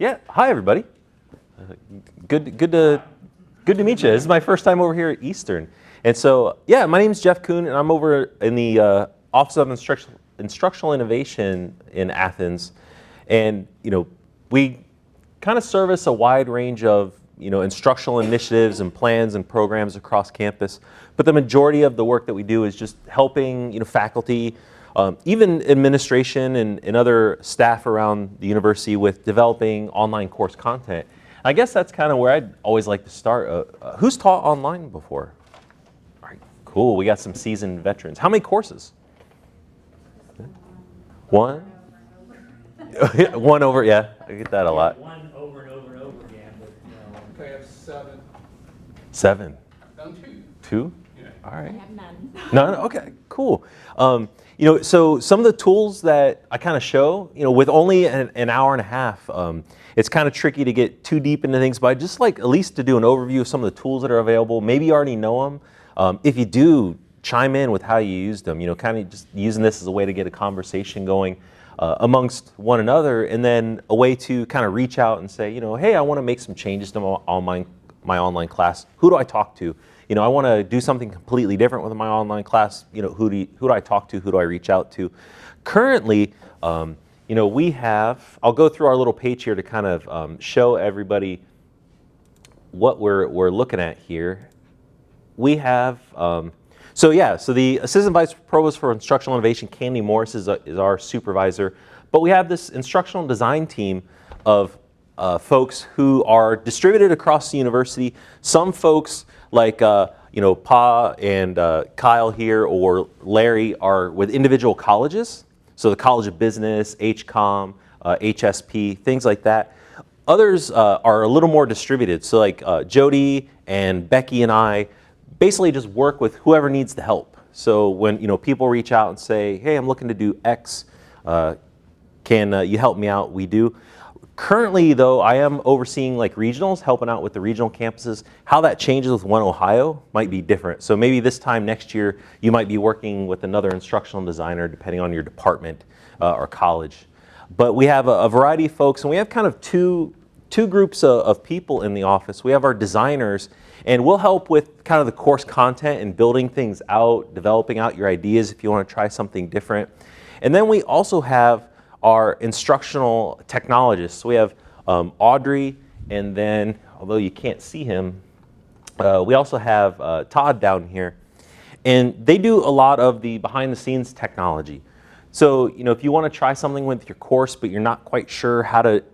Yeah, hi everybody. Good to meet you. This is my first time over here at Eastern. And so, yeah, my name is Jeff Kuhn, and I'm over in the Office of Instructional Innovation in Athens. And, we kind of service a wide range of, instructional initiatives and plans and programs across campus. But the majority of the work that we do is just helping, faculty, even administration and other staff around the university with developing online course content. I guess that's kind of where I'd always like to start. Who's taught online before? All right, cool. We got some seasoned veterans. How many courses? One? One over, yeah. I get that a lot. One over and over and over again, but I have 7. 7? I've done 2. 2? Yeah. All right. I have none. None? Okay, cool. So some of the tools that I kind of show, with only an hour and a half, it's kind of tricky to get too deep into things, but I just like at least to do an overview of some of the tools that are available. Maybe you already know them. If you do, chime in with how you use them, kind of just using this as a way to get a conversation going amongst one another, and then a way to kind of reach out and say, hey, I want to make some changes to my online class. Who do I talk to? I want to do something completely different with my online class. Who do I talk to? Who do I reach out to? Currently, we have, I'll go through our little page here to kind of show everybody what we're looking at here. We have, so the Assistant Vice Provost for Instructional Innovation, Candy Morris, is our supervisor. But we have this instructional design team of folks who are distributed across the university. Some folks like Pa and Kyle here or Larry are with individual colleges. So the College of Business, HCOM, HSP, things like that. Others are a little more distributed. So like Jody and Becky and I basically just work with whoever needs the help. So when people reach out and say, hey, I'm looking to do X, can you help me out? We do. Currently, though, I am overseeing like regionals, helping out with the regional campuses. How that changes with One Ohio might be different. So maybe this time next year, you might be working with another instructional designer, depending on your department or college. But we have a variety of folks, and we have kind of two groups of people in the office. We have our designers, and we'll help with kind of the course content and building things out, developing out your ideas if you want to try something different. And then we also have our instructional technologists. So we have Audrey, and then, although you can't see him, we also have Todd down here. And they do a lot of the behind-the-scenes technology. So, if you want to try something with your course, but you're not quite sure how to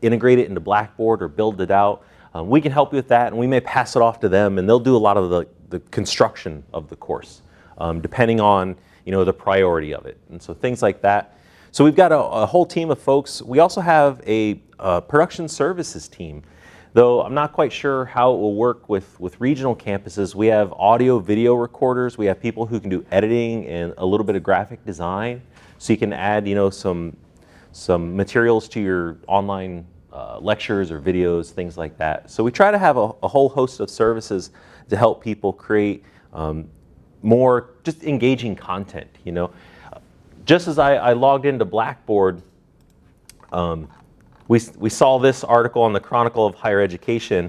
integrate it into Blackboard or build it out, we can help you with that, and we may pass it off to them, and they'll do a lot of the construction of the course, depending on, the priority of it. And so things like that. So we've got a whole team of folks. We also have a production services team, though I'm not quite sure how it will work with regional campuses. We have audio, video recorders. We have people who can do editing and a little bit of graphic design. So you can add, some materials to your online lectures or videos, things like that. So we try to have a whole host of services to help people create more just engaging content, Just as I logged into Blackboard, we saw this article on the Chronicle of Higher Education,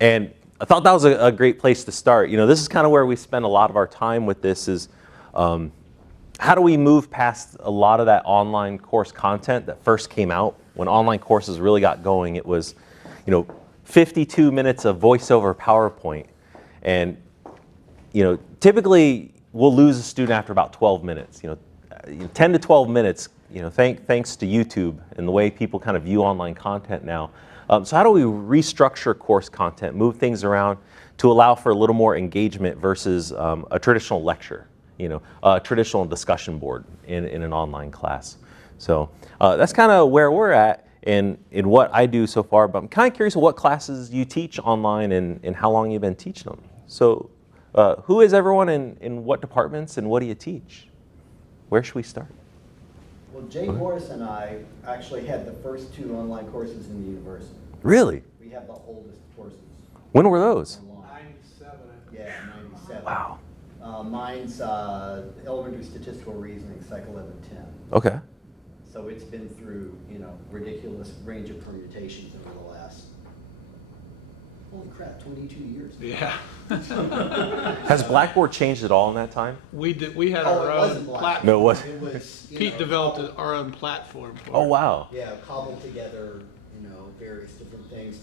and I thought that was a great place to start. This is kind of where we spend a lot of our time with this is how do we move past a lot of that online course content that first came out when online courses really got going. It was, 52 minutes of voiceover PowerPoint, and typically we'll lose a student after about 12 minutes. 10 to 12 minutes. Thanks to YouTube and the way people kind of view online content now. So how do we restructure course content, move things around to allow for a little more engagement versus a traditional lecture, a traditional discussion board in an online class. So that's kind of where we're at in what I do so far. But I'm kind of curious what classes you teach online and how long you've been teaching them. So who is everyone in what departments and what do you teach? Where should we start? Well, Jay Morris and I actually had the first 2 online courses in the university. Really? We have the oldest courses. When were those? 97. Yeah, 97. Wow. Mine's elementary statistical reasoning, Psych 1110. Okay. So it's been through, ridiculous range of permutations over the last, holy crap, 22 years. Yeah. Has Blackboard changed at all in that time? We had Oh, our it wasn't own Black. platform. No, it wasn't. It was, Pete developed our own platform for Oh it. wow. Yeah, cobbled together, various different things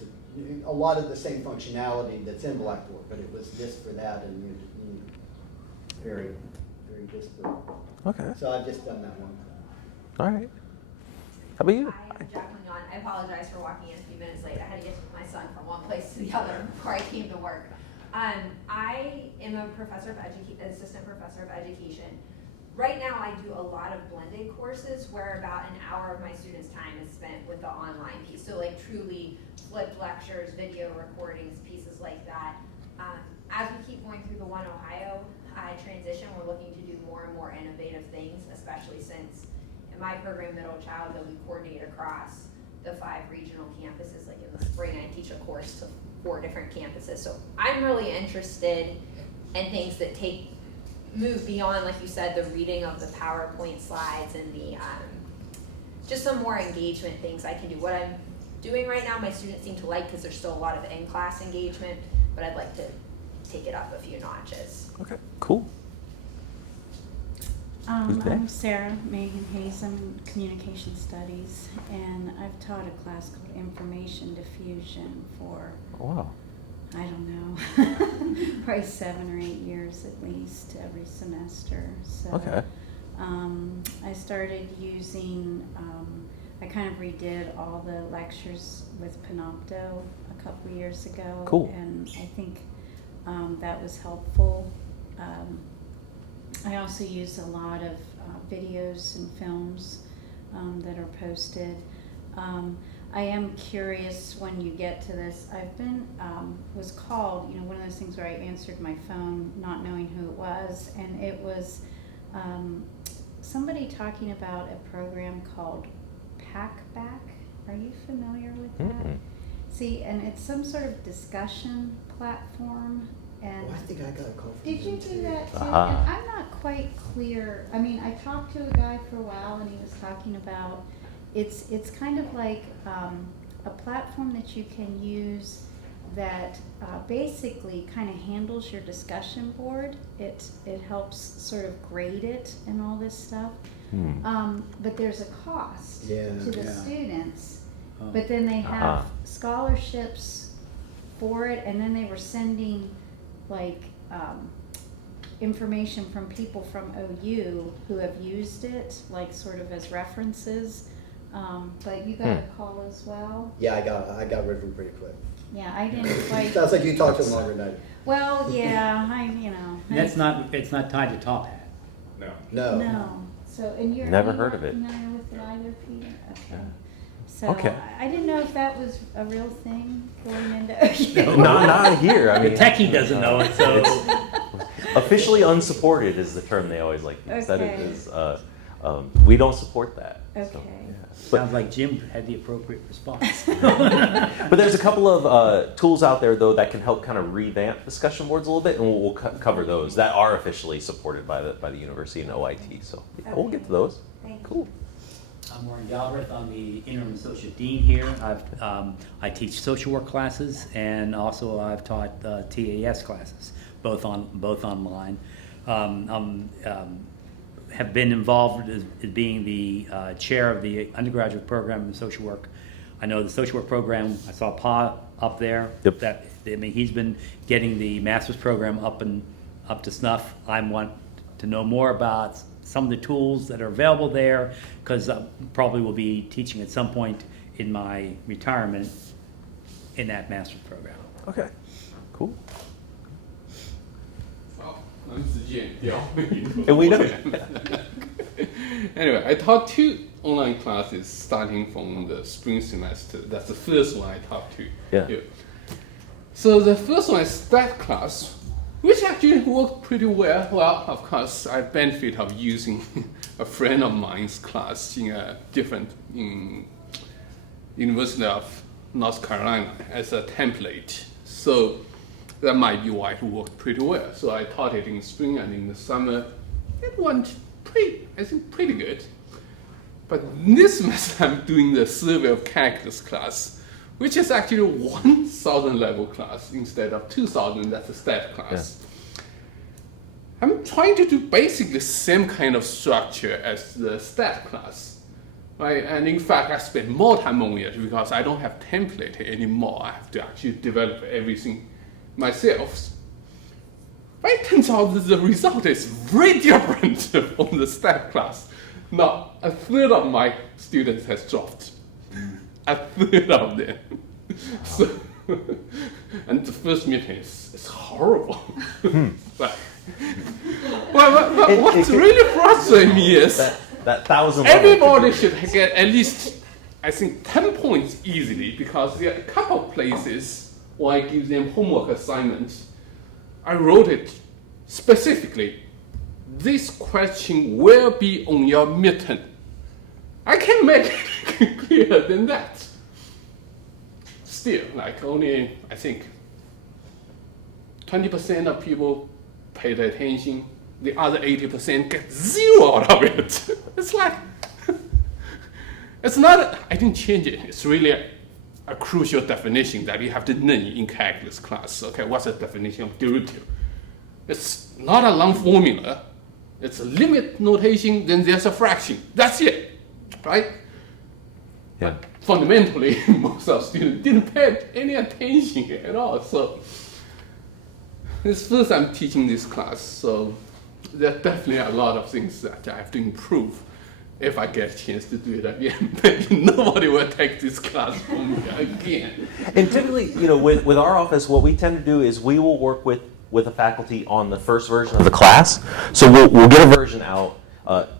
a lot of the same functionality that's in Blackboard, but it was this for that and very, very disparate. Okay. So I've just done that one. All right. How about you? Hi, I'm Jacqueline Yon. I apologize for walking in a few minutes late. I had to get my son from one place to the other before I came to work. I am a assistant professor of education. Right now, I do a lot of blended courses where about an hour of my students' time is spent with the online piece. So like truly flipped lectures, video recordings, pieces like that. As we keep going through the One Ohio transition, we're looking to do more and more innovative things, especially since in my program, Middle Childhood, we coordinate across the 5 regional campuses. Like in the spring, I teach a course to 4 different campuses. So I'm really interested in things that move beyond, like you said, the reading of the PowerPoint slides and the just some more engagement things I can do. What I'm doing right now, my students seem to like because there's still a lot of in-class engagement, but I'd like to take it up a few notches. Okay. Cool. Who's I'm next? Sarah Megan Hayes. I'm in Communication Studies, and I've taught a class called Information Diffusion for, Oh, wow. I don't know, probably 7 or 8 years at least every semester. So, Okay. I started using, I kind of redid all the lectures with Panopto a couple years ago. Cool. And I think that was helpful. I also use a lot of videos and films that are posted. I am curious when you get to this. I've been, was called, one of those things where I answered my phone not knowing who it was, and it was somebody talking about a program called Packback. Are you familiar with that? Mm-mm. See, and it's some sort of discussion platform. And Oh, I think I got a call from did you him do too. that too? Aha. And I'm not quite clear. I mean, I talked to a guy for a while, and he was talking about it's kind of like a platform that you can use that basically kind of handles your discussion board. It helps sort of grade it and all this stuff. But there's a cost to the students. But then they have scholarships for it, and then they were sending like information from people from OU who have used it, like sort of as references. But you got a call as well. Yeah, I got rid of him pretty quick. Yeah, I didn't quite. Sounds like you talked to him longer than I did. Well, yeah, It's not tied to Top Hat. No. No. So, and you're Never you heard weren't of it. familiar with it either, Peter? Okay. Yeah. So Okay. I didn't know if that was a real thing going into. Not here. I The mean, techie doesn't know it, so officially unsupported is the term they always like to use. That Okay. is, we don't support that. So, Okay. yeah. sounds like Jim had the appropriate response. But there's a couple of tools out there though that can help kind of revamp discussion boards a little bit, and we'll cover those that are officially supported by the university and OIT. So yeah, we'll get to those. Thank you. Cool. I'm Warren Galbraith. I'm the interim associate dean here. I teach social work classes, and also I've taught TAS classes, both online. Have been involved as being the chair of the undergraduate program in social work. I know the social work program. I saw Pa up there. Yep. He's been getting the master's program up to snuff. I want to know more about some of the tools that are available there, because I probably will be teaching at some point in my retirement in that master's program. Okay. Cool. 好，能直接掉。 And we know. Anyway, I taught 2 online classes starting from the spring semester. That's the first one I taught to. Yeah. So the first one is stat class, which actually worked pretty well. Well, of course, I benefit of using a friend of mine's class in University of North Carolina as a template. So that might be why it worked pretty well. So I taught it in spring and in the summer. It went pretty good. But this semester I'm doing the survey of characters class, which is actually 1,000 level class instead of 2,000, that's a stat class. I'm trying to do basically the same kind of structure as the stat class, right? And in fact, I spend more time on it because I don't have template anymore. I have to actually develop everything myself. But it turns out that the result is very different from the stat class. Now, a third of my students has dropped. A third of them. So, and the first meeting is horrible. But what's really frustrating me is that 1,000 everybody should get at least, I think, 10 points easily, because there are a couple of places where I give them homework assignments. I wrote it specifically. This question will be on your midterm. I can't make it clearer than that. Still, like only, I think, 20% of people paid attention. The other 80% get 0 out of it. It's like, it's not, I didn't change it. It's really a crucial definition that you have to learn in calculus class. Okay, what's the definition of derivative? It's not a long formula. It's a limit notation, then there's a fraction. That's it, right? Yeah. Fundamentally, most of students didn't pay any attention at all. So this first I'm teaching this class, so there are definitely a lot of things that I have to improve if I get a chance to do it again. Maybe nobody will take this class from me again. And typically, with our office, what we tend to do is we will work with a faculty on the first version of the class. So we'll get a version out,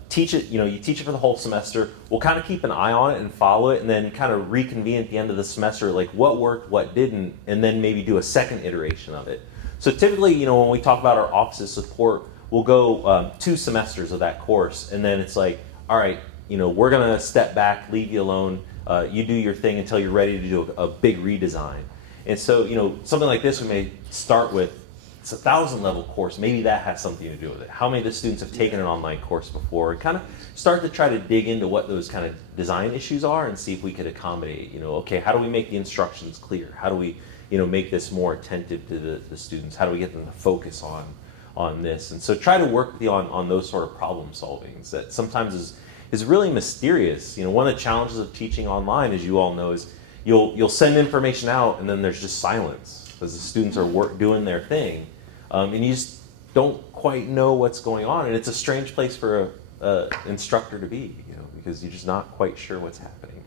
teach it, you teach it for the whole semester. We'll kind of keep an eye on it and follow it, and then kind of reconvene at the end of the semester, like what worked, what didn't, and then maybe do a second iteration of it. So typically, when we talk about our office's support, we'll go 2 semesters of that course, and then it's like, all right, we're gonna step back, leave you alone, you do your thing until you're ready to do a big redesign. And so, something like this we may start with, it's a 1,000 level course, maybe that has something to do with it. How many of the students have taken an online course before? And kind of start to try to dig into what those kind of design issues are and see if we could accommodate, okay, how do we make the instructions clear? How do we, make this more attentive to the students? How do we get them to focus on this? And so try to work with you on those sort of problem solvings that sometimes is really mysterious. One of the challenges of teaching online, as you all know, is you'll send information out and then there's just silence because the students are doing their thing. And you just don't quite know what's going on, and it's a strange place for an instructor to be, because you're just not quite sure what's happening.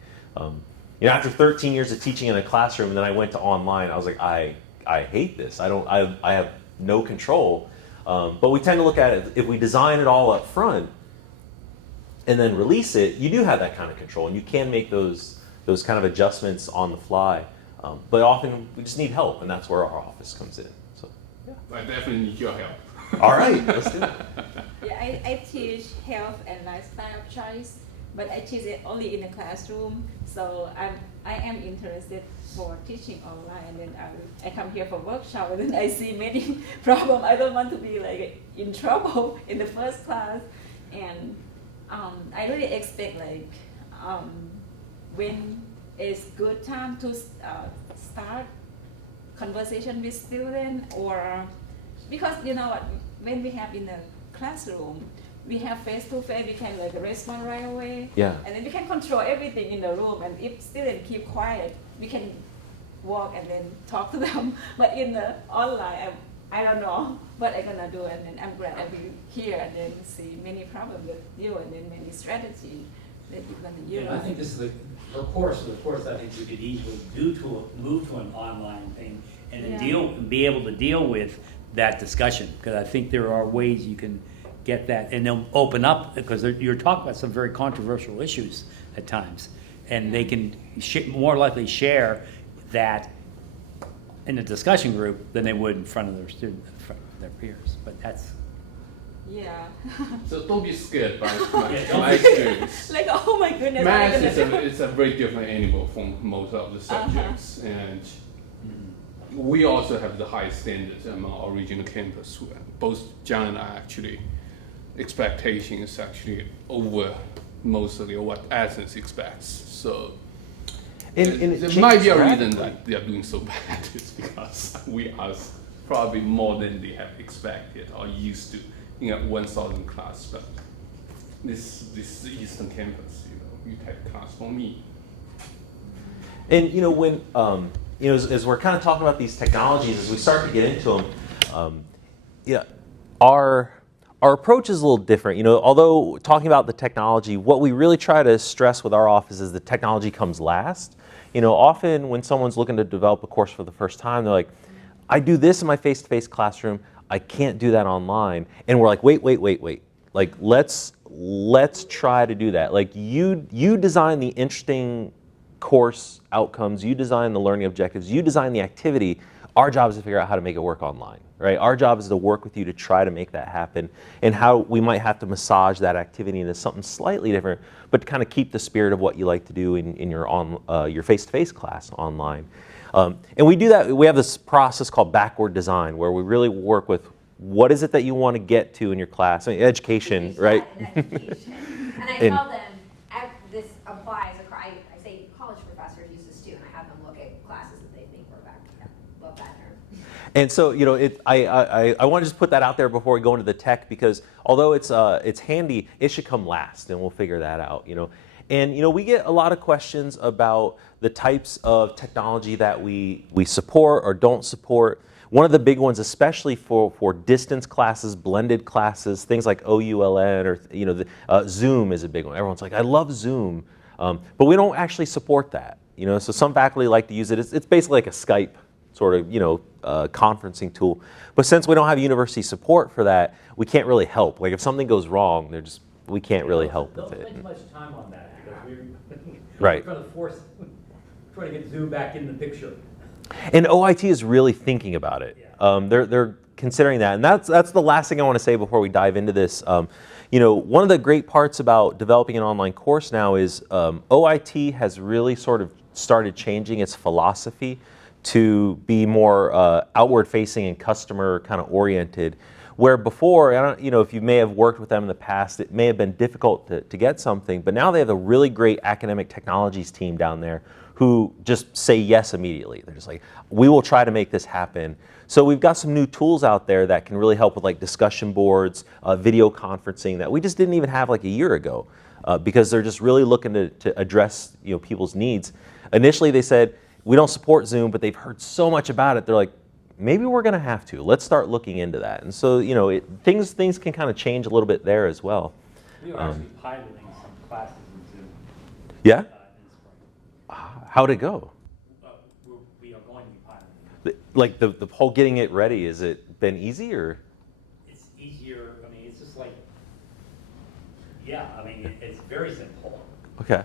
After 13 years of teaching in a classroom, and then I went to online, I was like, I hate this. I have no control. But we tend to look at it, if we design it all up front and then release it, you do have that kind of control, and you can make those kind of adjustments on the fly. But often we just need help, and that's where our office comes in. I definitely need your help. All right, let's do it. Yeah, I teach health and lifestyle of choice, but I teach it only in the classroom. So I am interested for teaching online, and then I come here for workshop, and then I see many problems. I don't want to be like in trouble in the first class, and I really expect when it's good time to start conversation with students, or because when we have in the classroom, we have face-to-face, we can respond right away. Yeah. And then we can control everything in the room, and if students keep quiet, we can walk and then talk to them. But in the online, I don't know what I'm gonna do, and then I'm glad I'll be here and then see many problems with you, and then many strategies that you're gonna use. I think this is the course. The course I think we could easily move to an online thing, and then be able to deal with that discussion, because I think there are ways you can get that, and they'll open up, because you're talking about some very controversial issues at times, and they can more likely share that in a discussion group than they would in front of their students, in front of their peers. But that's So don't be scared by my experience. Oh my goodness. Math is a very different animal from most of the subjects, and we also have the high standards among our regional campus. Both John and I actually, expectations actually over mostly what Athens expects. So And there might be a changes reason that they are doing so bad. It's because we ask probably more than they have expected or used to in a 1,000 class. But this Eastern campus, you take class for me. And when as we're kind of talking about these technologies, as we start to get into them, our approach is a little different. Although talking about the technology, what we really try to stress with our office is the technology comes last. Often when someone's looking to develop a course for the first time, they're like, I do this in my face-to-face classroom, I can't do that online. And we're like, wait. Like, let's try to do that. Like, you design the interesting course outcomes, you design the learning objectives, you design the activity. Our job is to figure out how to make it work online, right? Our job is to work with you to try to make that happen, and how we might have to massage that activity into something slightly different, but to kind of keep the spirit of what you like to do in your face-to-face class online. And we do that. We have this process called backward design, where we really work with what is it that you want to get to in your class. I mean, education, right? Education. And I And- tell them, this applies across, I say college professors use this too, and I have them look at classes that they think were back. Love that term. And so, I want to just put that out there before we go into the tech, because although it's handy, it should come last, and we'll figure that out. And we get a lot of questions about the types of technology that we support or don't support. One of the big ones, especially for distance classes, blended classes, things like OULN or Zoom is a big one. Everyone's like, I love Zoom, but we don't actually support that. So some faculty like to use it. It's basically like a Skype sort of conferencing tool. But since we don't have university support for that, we can't really help. Like if something goes wrong, we can't really help with Don't it. spend too much time on that, because Right. we're trying to get Zoom back in the picture. And OIT is really thinking about it. Yeah. They're considering that, and that's the last thing I want to say before we dive into this. One of the great parts about developing an online course now is OIT has really sort of started changing its philosophy to be more outward-facing and customer kind of oriented. Where before, I don't, if you may have worked with them in the past, it may have been difficult to get something, but now they have a really great academic technologies team down there who just say yes immediately. They're just like, we will try to make this happen. So we've got some new tools out there that can really help with like discussion boards, video conferencing that we just didn't even have like a year ago, because they're just really looking to address people's needs. Initially they said, we don't support Zoom, but they've heard so much about it. They're like, maybe we're going to have to. Let's start looking into that. And so, things can kind of change a little bit there as well. We are actually piloting some classes in Zoom. Yeah? In the spring. How'd it go? We are going to be piloting. Like the whole getting it ready, has it been easy or? It's easier. I mean, it's just like, it's very simple. Okay.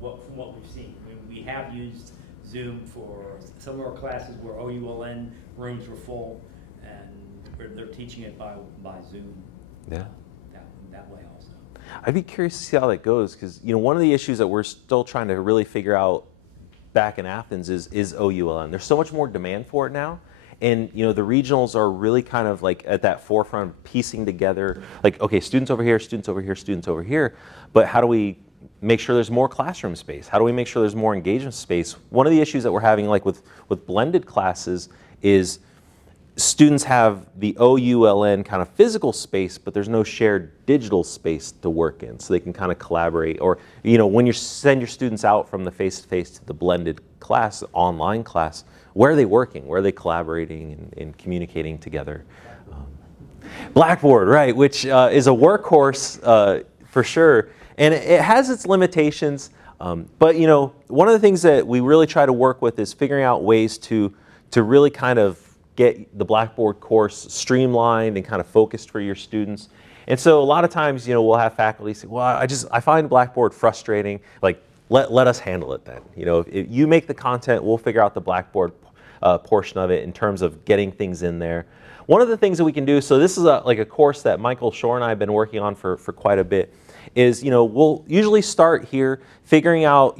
From what we've seen, we have used Zoom for some of our classes where OULN rooms were full, and they're teaching it by Zoom. Yeah. That way also. I'd be curious to see how that goes, because one of the issues that we're still trying to really figure out back in Athens is OULN. There's so much more demand for it now, and the regionals are really kind of like at that forefront of piecing together, like, okay, students over here, students over here, students over here, but how do we make sure there's more classroom space? How do we make sure there's more engagement space? One of the issues that we're having, like with blended classes, is students have the OULN kind of physical space, but there's no shared digital space to work in, so they can kind of collaborate. Or when you send your students out from the face-to-face to the blended class, online class, where are they working? Where are they collaborating and communicating together? Blackboard, right, which is a workhorse for sure. And it has its limitations, but one of the things that we really try to work with is figuring out ways to really kind of get the Blackboard course streamlined and kind of focused for your students. And so a lot of times, we'll have faculty say, well, I find Blackboard frustrating. Like, let us handle it then. If you make the content, we'll figure out the Blackboard portion of it in terms of getting things in there. One of the things that we can do, so this is like a course that Michael Shore and I have been working on for quite a bit, is we'll usually start here figuring out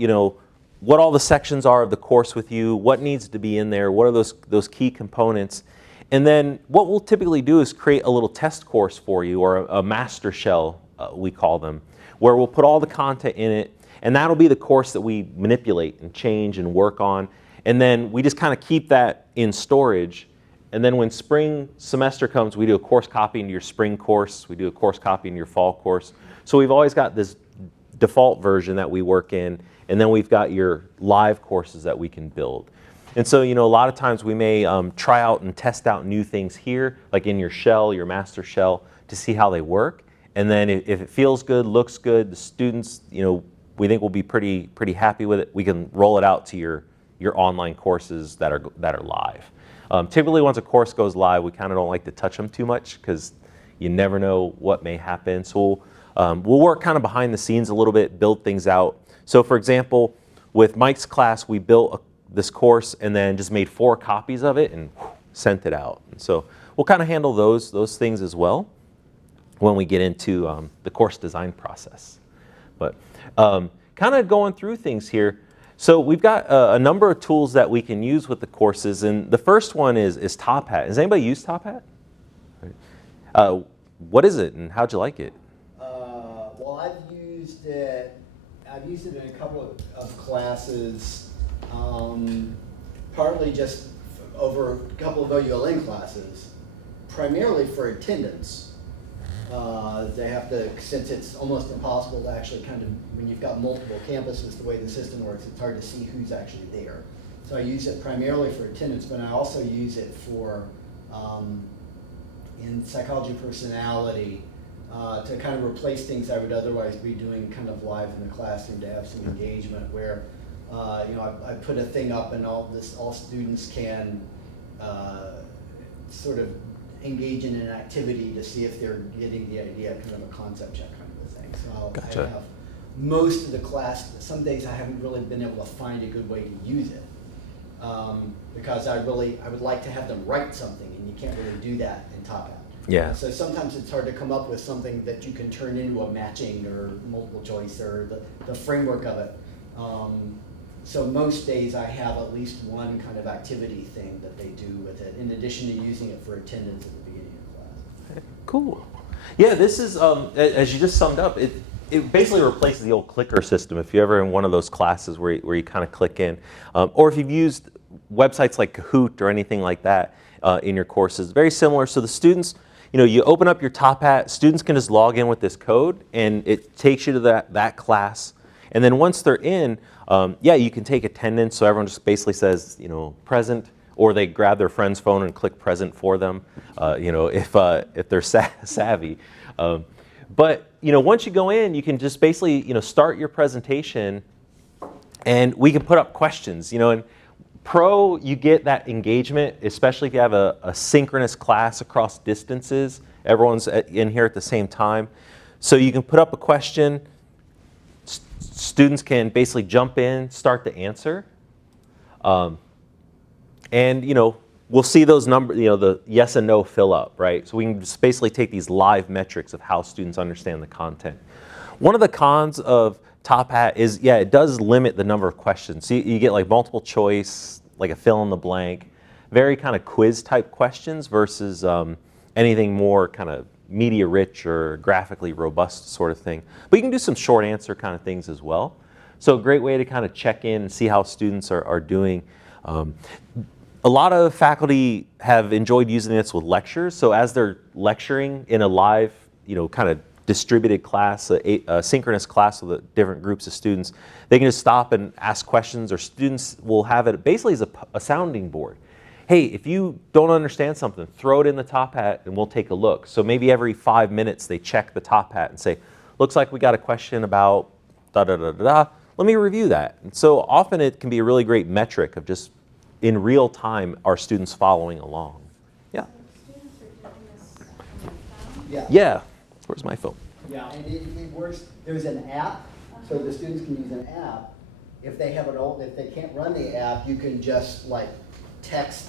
what all the sections are of the course with you, what needs to be in there, what are those key components, and then what we'll typically do is create a little test course for you, or a master shell we call them, where we'll put all the content in it, and that'll be the course that we manipulate and change and work on. And then we just kind of keep that in storage. And then when spring semester comes, we do a course copy into your spring course. We do a course copy into your fall course. So we've always got this default version that we work in, and then we've got your live courses that we can build. And so, a lot of times we may try out and test out new things here, like in your shell, your master shell, to see how they work. And then if it feels good, looks good, the students, we think will be pretty happy with it, we can roll it out to your online courses that are live. Typically, once a course goes live, we kind of don't like to touch them too much because you never know what may happen. So we'll work kind of behind the scenes a little bit, build things out. So for example, with Mike's class, we built this course and then just made 4 copies of it and sent it out. And so we'll kind of handle those things as well when we get into the course design process. But kind of going through things here. So we've got a number of tools that we can use with the courses, and the first one is Top Hat. Has anybody used Top Hat? What is it, and how'd you like it? Well, I've used it in a couple of classes, partly just over a couple of OULN classes, primarily for attendance. They have to, since it's almost impossible to actually kind of, when you've got multiple campuses, the way the system works, it's hard to see who's actually there. So I use it primarily for attendance, but I also use it for, in psychology personality, to kind of replace things I would otherwise be doing kind of live in the classroom, to have some engagement where, I put a thing up and all students can sort of engage in an activity to see if they're getting the idea, kind of a concept check kind of a thing. So Gotcha. I have most of the class, some days I haven't really been able to find a good way to use it. Because I would like to have them write something, and you can't really do that in Top Hat. Yeah. So sometimes it's hard to come up with something that you can turn into a matching or multiple choice or the framework of it. So most days I have at least one kind of activity thing that they do with it, in addition to using it for attendance at the beginning of class. Cool. Yeah, this is, as you just summed up, it basically replaces the old clicker system if you're ever in one of those classes where you kind of click in. Or if you've used websites like Kahoot or anything like that in your courses. Very similar. So the students, you open up your Top Hat, students can just log in with this code, and it takes you to that class. And then once they're in, you can take attendance, so everyone just basically says, present, or they grab their friend's phone and click present for them, if they're savvy. But once you go in, you can just basically start your presentation, and we can put up questions. And Pro, you get that engagement, especially if you have a synchronous class across distances. Everyone's in here at the same time, so you can put up a question. Students can basically jump in, start to answer, and we'll see those numbers, the yes and no fill up, right? So we can just basically take these live metrics of how students understand the content. One of the cons of Top Hat is, it does limit the number of questions. So you get like multiple choice, like a fill in the blank, very kind of quiz type questions versus anything more kind of media rich or graphically robust sort of thing. But you can do some short answer kind of things as well. So a great way to kind of check in and see how students are doing. A lot of faculty have enjoyed using this with lectures. So as they're lecturing in a live, kind of distributed class, a synchronous class with different groups of students, they can just stop and ask questions, or students will have it basically as a sounding board. Hey, if you don't understand something, throw it in the Top Hat and we'll take a look. So maybe every 5 minutes they check the Top Hat and say, looks like we got a question about da-da-da-da-da. Let me review that. And so often it can be a really great metric of just in real time, are students following along? Yeah. Students are doing this on their phone. Yeah. Yeah. Where's my phone? Yeah, and it works. There's an app, so the students can use an app. If they have if they can't run the app, you can just like text,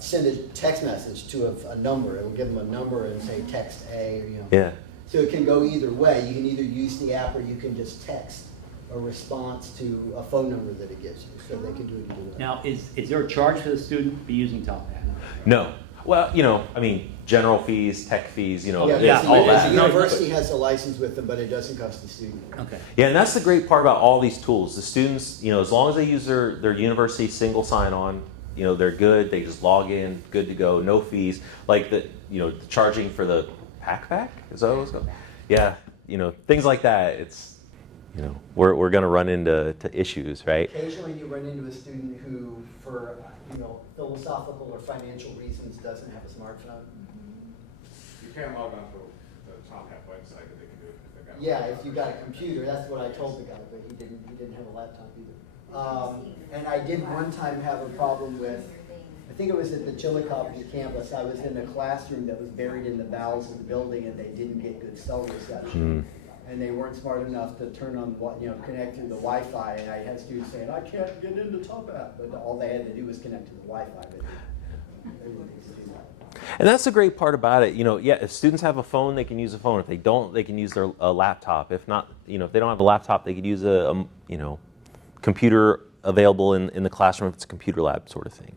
send a text message to a number. It will give them a number and say text A, or Yeah. So it can go either way. You can either use the app, or you can just text a response to a phone number that it gives you. So they can do it either way. Now, is there a charge for the student to be using Top Hat? No. Well, I mean, general fees, tech fees, Yeah, all the that. university has a license with them, but it doesn't cost the student. Okay. Yeah, and that's the great part about all these tools. The students, as long as they use their university single sign-on, they're good. They just log in, good to go, no fees. Like the charging for the pack, is that what it's called? Yeah, things like that. It's, we're going to run into issues, right? Occasionally you run into a student who, for philosophical or financial reasons, doesn't have a smartphone. You can't log on to the Tomcat website, but they can do it if they've got. Yeah, if you got a computer, that's what I told the guy, but he didn't have a laptop either. And I did one time have a problem with, I think it was at the Chillicothe campus, I was in a classroom that was buried in the bowels of the building and they didn't get good cell reception. And they weren't smart enough to turn on, connect through the Wi-Fi, and I had students saying, I can't get into Tomcat, but all they had to do was connect to the Wi-Fi, but they didn't need to do that. And that's the great part about it. If students have a phone, they can use a phone. If they don't, they can use a laptop. If not, if they don't have a laptop, they could use a computer available in the classroom if it's a computer lab sort of thing.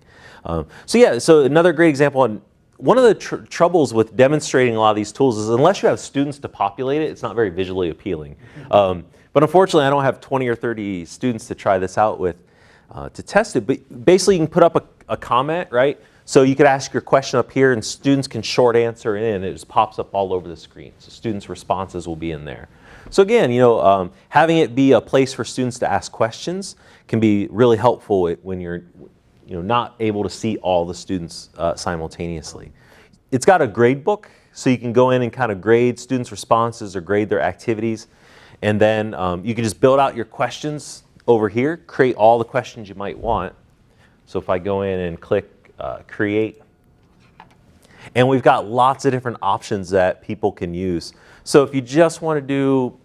So another great example. And one of the troubles with demonstrating a lot of these tools is unless you have students to populate it, it's not very visually appealing. But unfortunately, I don't have 20 or 30 students to try this out with to test it. But basically, you can put up a comment, right? So you could ask your question up here, and students can short answer it in, and it just pops up all over the screen. So students' responses will be in there. So again, having it be a place for students to ask questions can be really helpful when you're not able to see all the students simultaneously. It's got a grade book, so you can go in and kind of grade students' responses or grade their activities. And then you can just build out your questions over here, create all the questions you might want. So if I go in and click Create, and we've got lots of different options that people can use. So if you just want to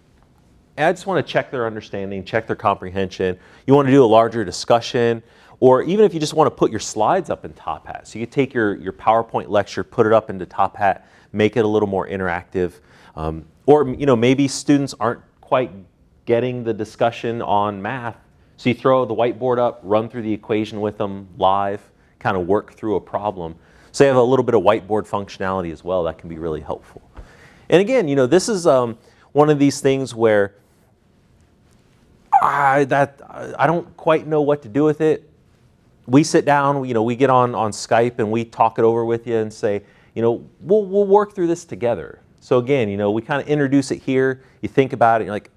I just want to check their understanding, check their comprehension, you want to do a larger discussion, or even if you just want to put your slides up in Top Hat. So you could take your PowerPoint lecture, put it up into Top Hat, make it a little more interactive. Or maybe students aren't quite getting the discussion on math, so you throw the whiteboard up, run through the equation with them live, kind of work through a problem. So you have a little bit of whiteboard functionality as well that can be really helpful. And again, this is one of these things where I don't quite know what to do with it. We sit down, we get on Skype and we talk it over with you and say, we'll work through this together. So again, we kind of introduce it here. You think about it, you're like,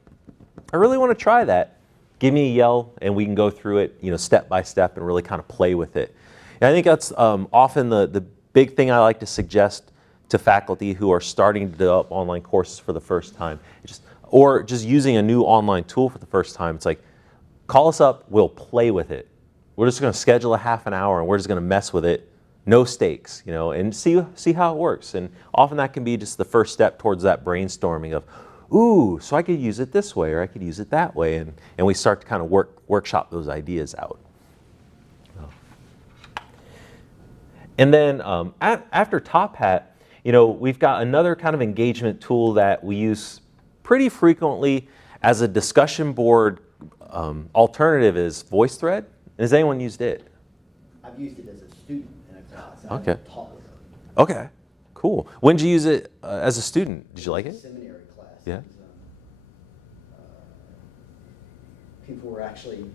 I really want to try that. Give me a yell and we can go through it, step by step and really kind of play with it. And I think that's often the big thing I like to suggest to faculty who are starting to develop online courses for the first time, or just using a new online tool for the first time. It's like, call us up, we'll play with it. We're just going to schedule a half an hour and we're just going to mess with it, no stakes, and see how it works. And often that can be just the first step towards that brainstorming of, ooh, so I could use it this way or I could use it that way, and we start to kind of workshop those ideas out. And then after Top Hat, we've got another kind of engagement tool that we use pretty frequently as a discussion board alternative is Voicethread. Has anyone used it? I've used it as a student in a class. I Okay. haven't taught with it. Okay, cool. When did you use it as a student? Did you like it? Seminary class. Yeah. It was, people were actually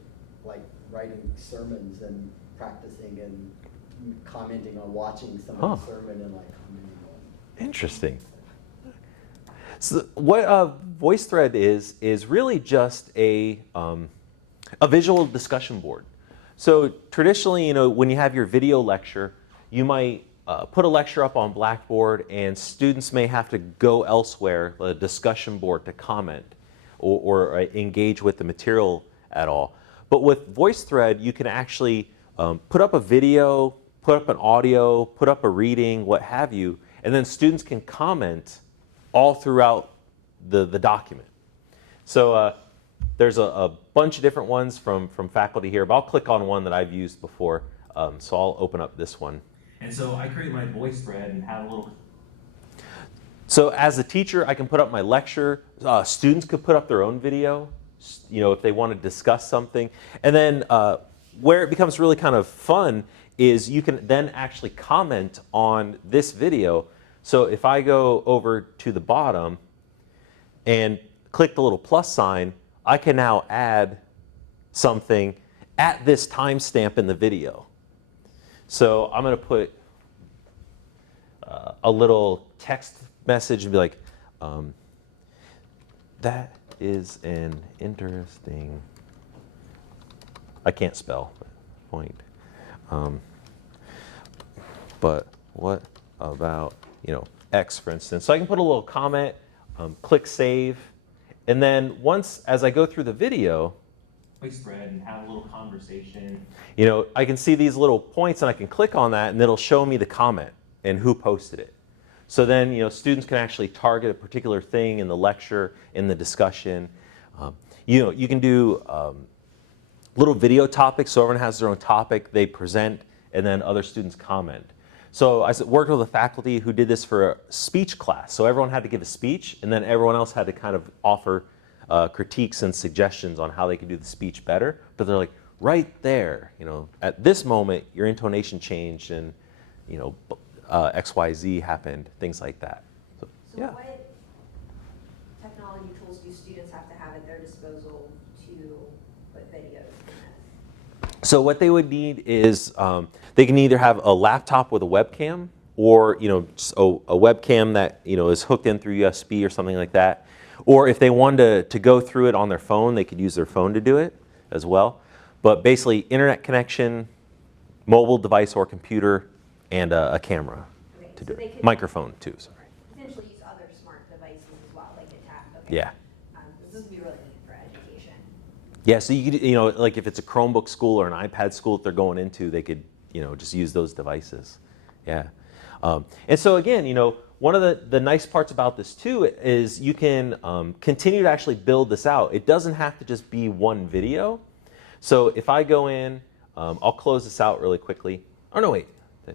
like writing sermons and practicing and commenting on watching somebody's sermon and like commenting on. Interesting. So what Voicethread is really just a visual discussion board. So traditionally, when you have your video lecture, you might put a lecture up on Blackboard and students may have to go elsewhere, a discussion board, to comment or engage with the material at all. But with Voicethread, you can actually put up a video, put up an audio, put up a reading, what have you, and then students can comment all throughout the document. So there's a bunch of different ones from faculty here, but I'll click on one that I've used before. So I'll open up this one. And so I created my Voicethread and had a little... So as a teacher, I can put up my lecture. Students could put up their own video, if they want to discuss something. And then where it becomes really kind of fun is you can then actually comment on this video. So if I go over to the bottom and click the little plus sign, I can now add something at this timestamp in the video. So I'm going to put a little text message and be like, that is an interesting, I can't spell, point. But what about, X, for instance? So I can put a little comment, click save, and then once, as I go through the video, Voicethread and have a little conversation, I can see these little points and I can click on that and it'll show me the comment and who posted it. So then, students can actually target a particular thing in the lecture, in the discussion. You can do little video topics, so everyone has their own topic, they present, and then other students comment. So I worked with a faculty who did this for a speech class. So everyone had to give a speech, and then everyone else had to kind of offer critiques and suggestions on how they could do the speech better. But they're like, right there, at this moment, your intonation changed, and X, Y, Z happened, things like that. So yeah. What technology tools do students have to have at their disposal to put videos in this? So what they would need is they can either have a laptop with a webcam, or just a webcam that is hooked in through USB or something like that. Or if they wanted to go through it on their phone, they could use their phone to do it as well. But basically, internet connection, mobile device or computer, and a camera to do it. Microphone too, sorry. Potentially use other smart devices as well, like a tab. Okay. Yeah. This would be really neat for education. Yeah, so you could, like if it's a Chromebook school or an iPad school that they're going into, they could, just use those devices. Yeah. And so again, one of the nice parts about this too is you can continue to actually build this out. It doesn't have to just be one video. So if I go in, I'll close this out really quickly. Oh no, wait,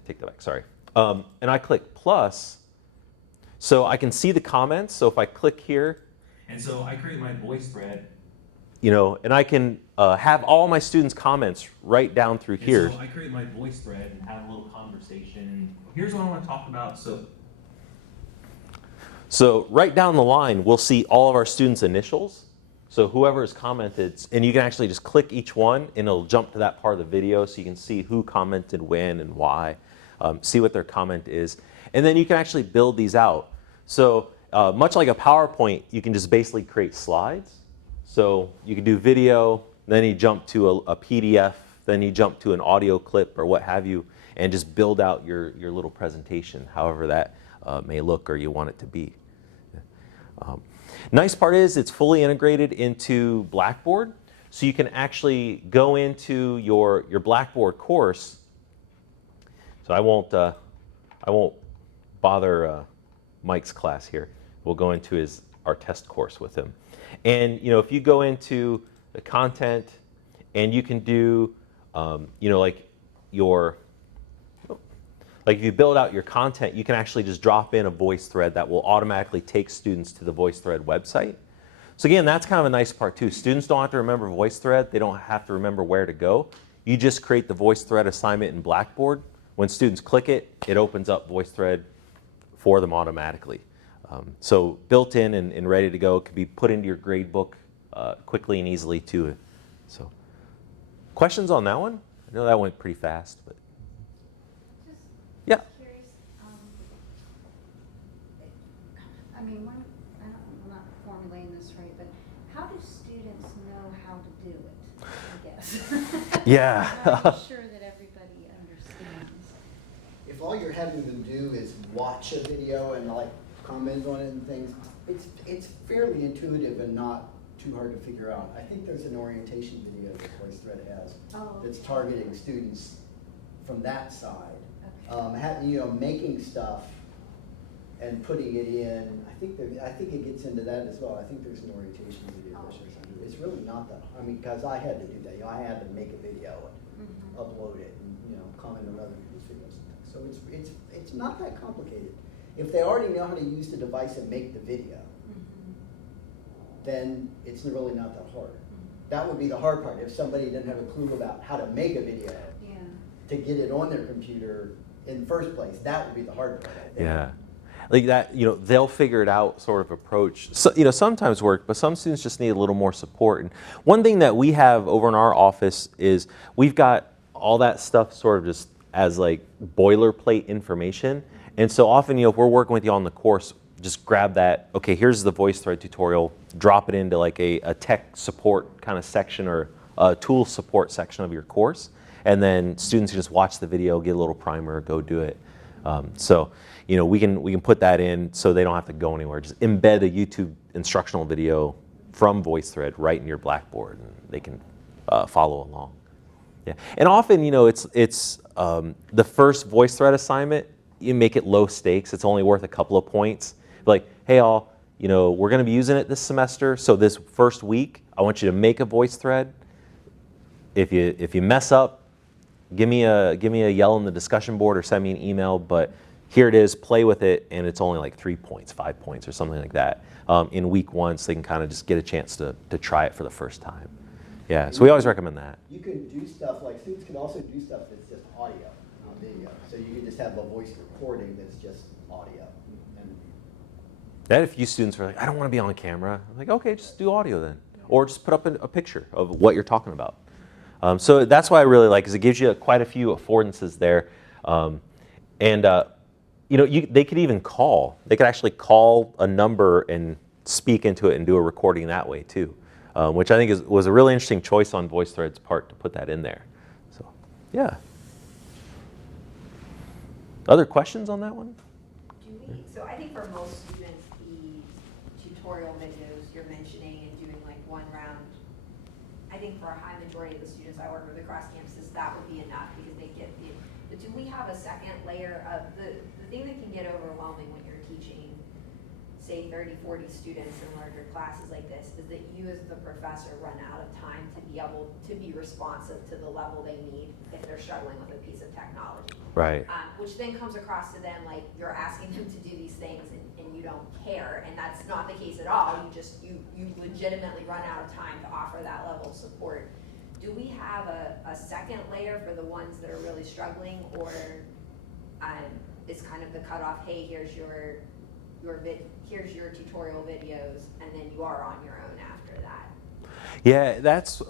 take that back, sorry. And I click plus, so I can see the comments. So if I click here, and so I create my Voicethread, and I can have all my students' comments right down through here. So I create my Voicethread and have a little conversation. Here's what I want to talk about. So right down the line, we'll see all of our students' initials. So whoever has commented, and you can actually just click each one, and it'll jump to that part of the video, so you can see who commented when and why, see what their comment is. And then you can actually build these out. So much like a PowerPoint, you can just basically create slides. So you can do video, then you jump to a PDF, then you jump to an audio clip or what have you, and just build out your little presentation, however that may look or you want it to be. Nice part is it's fully integrated into Blackboard, so you can actually go into your Blackboard course. So I won't bother Mike's class here. We'll go into our test course with him. And if you go into the content, and you can do like if you build out your content, you can actually just drop in a Voicethread that will automatically take students to the Voicethread website. So again, that's kind of a nice part too. Students don't have to remember Voicethread. They don't have to remember where to go. You just create the Voicethread assignment in Blackboard. When students click it, it opens up Voicethread for them automatically. So built in and ready to go. It could be put into your grade book quickly and easily too. So questions on that one? I know that went pretty fast, but yeah. Curious, I mean, I'm not formulating this right, but how do students know how to do it, I guess? Yeah. I'm not sure that everybody understands. If all you're having them do is watch a video and like comment on it and things, it's fairly intuitive and not too hard to figure out. I think there's an orientation video that Voicethread has that's targeting students from that side. Making stuff and putting it in. I think it gets into that as well. I think there's an orientation video. It's really not that. I mean, because I had to do that. I had to make a video and upload it and comment on other people's videos and things. So it's not that complicated. If they already know how to use the device and make the video, then it's really not that hard. That would be the hard part. If somebody didn't have a clue about how to make a video, Yeah. to get it on their computer in the first place. That would be the hard part, I think. Yeah. Like that, they'll figure it out sort of approach. So, sometimes work, but some students just need a little more support. And one thing that we have over in our office is we've got all that stuff sort of just as like boilerplate information. And so often, if we're working with you on the course, just grab that, okay, here's the Voicethread tutorial, drop it into like a tech support kind of section or a tool support section of your course. And then students can just watch the video, get a little primer, go do it. So we can put that in so they don't have to go anywhere. Just embed a YouTube instructional video from Voicethread right in your Blackboard, and they can follow along. Yeah, and often it's the first Voicethread assignment. You make it low stakes. It's only worth a couple of points. Like, hey all, we're going to be using it this semester. So this first week, I want you to make a Voicethread. If you mess up, give me a yell in the discussion board or send me an email, but here it is, play with it, and it's only like 3 points, 5 points, or something like that in week one, so they can kind of just get a chance to try it for the first time. Yeah, so we always recommend that. You can do stuff like students can also do stuff that's just audio, not video. So you can just have a voice recording that's just audio. And That a few students were like, I don't want to be on camera. I'm like, okay, just do audio then, or just put up a picture of what you're talking about. So that's why I really like, because it gives you quite a few affordances there. They could even call. They could actually call a number and speak into it and do a recording that way too, which I think was a really interesting choice on Voicethread's part to put that in there. So, yeah. Other questions on that one? So I think for most students, the tutorial videos you're mentioning and doing like one round, I think for a high majority of the students I work with across campuses, that would be enough because they get but do we have a second layer of the thing that can get overwhelming when you're teaching, say 30, 40 students in larger classes like this, is that you as the professor run out of time to be able to be responsive to the level they need if they're struggling with a piece of technology. Right. Which then comes across to them like you're asking them to do these things and you don't care, and that's not the case at all. You legitimately run out of time to offer that level of support. Do we have a second layer for the ones that are really struggling, or is kind of the cutoff, hey, here's your tutorial videos, and then you are on your own after that? Yeah, that's,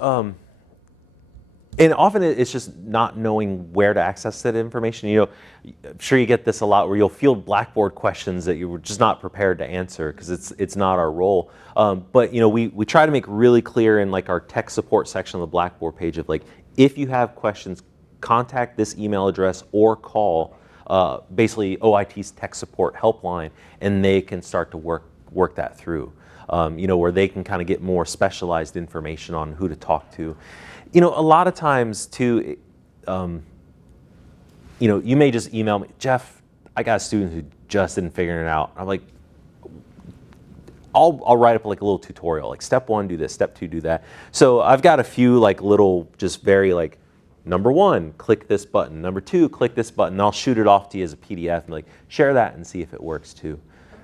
and often it's just not knowing where to access that information. I'm sure you get this a lot where you'll field Blackboard questions that you were just not prepared to answer because it's not our role. But we try to make really clear in like our tech support section of the Blackboard page of like, if you have questions, contact this email address or call basically OIT's tech support helpline, and they can start to work that through. Where they can kind of get more specialized information on who to talk to. A lot of times too, you may just email me, Jeff, I got a student who just didn't figure it out. I'm like, I'll write up like a little tutorial, like step 1, do this, step 2, do that. So I've got a few like little, just very like, number 1, click this button. Number 2, click this button. I'll shoot it off to you as a PDF and like, share that and see if it works too.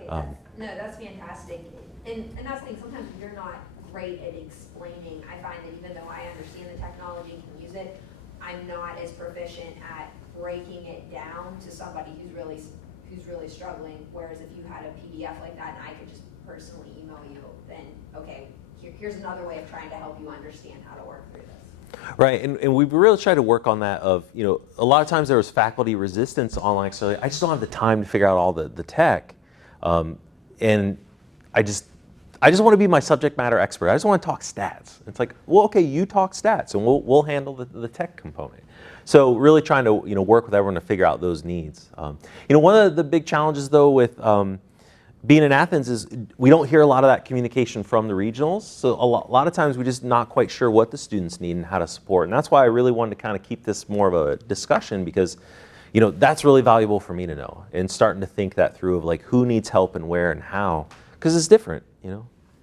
Okay, that's fantastic. And that's the thing, sometimes you're not great at explaining. I find that even though I understand the technology and can use it, I'm not as proficient at breaking it down to somebody who's really struggling. Whereas if you had a PDF like that and I could just personally email you, then okay, here's another way of trying to help you understand how to work through this. Right, and we really try to work on that of, a lot of times there was faculty resistance online, so I just don't have the time to figure out all the tech. And I just want to be my subject matter expert. I just want to talk stats. It's like, well, okay, you talk stats, and we'll handle the tech component. So really trying to work with everyone to figure out those needs. One of the big challenges though with being in Athens is we don't hear a lot of that communication from the regionals. So a lot of times we're just not quite sure what the students need and how to support. And that's why I really wanted to kind of keep this more of a discussion because that's really valuable for me to know and starting to think that through of like who needs help and where and how, because it's different,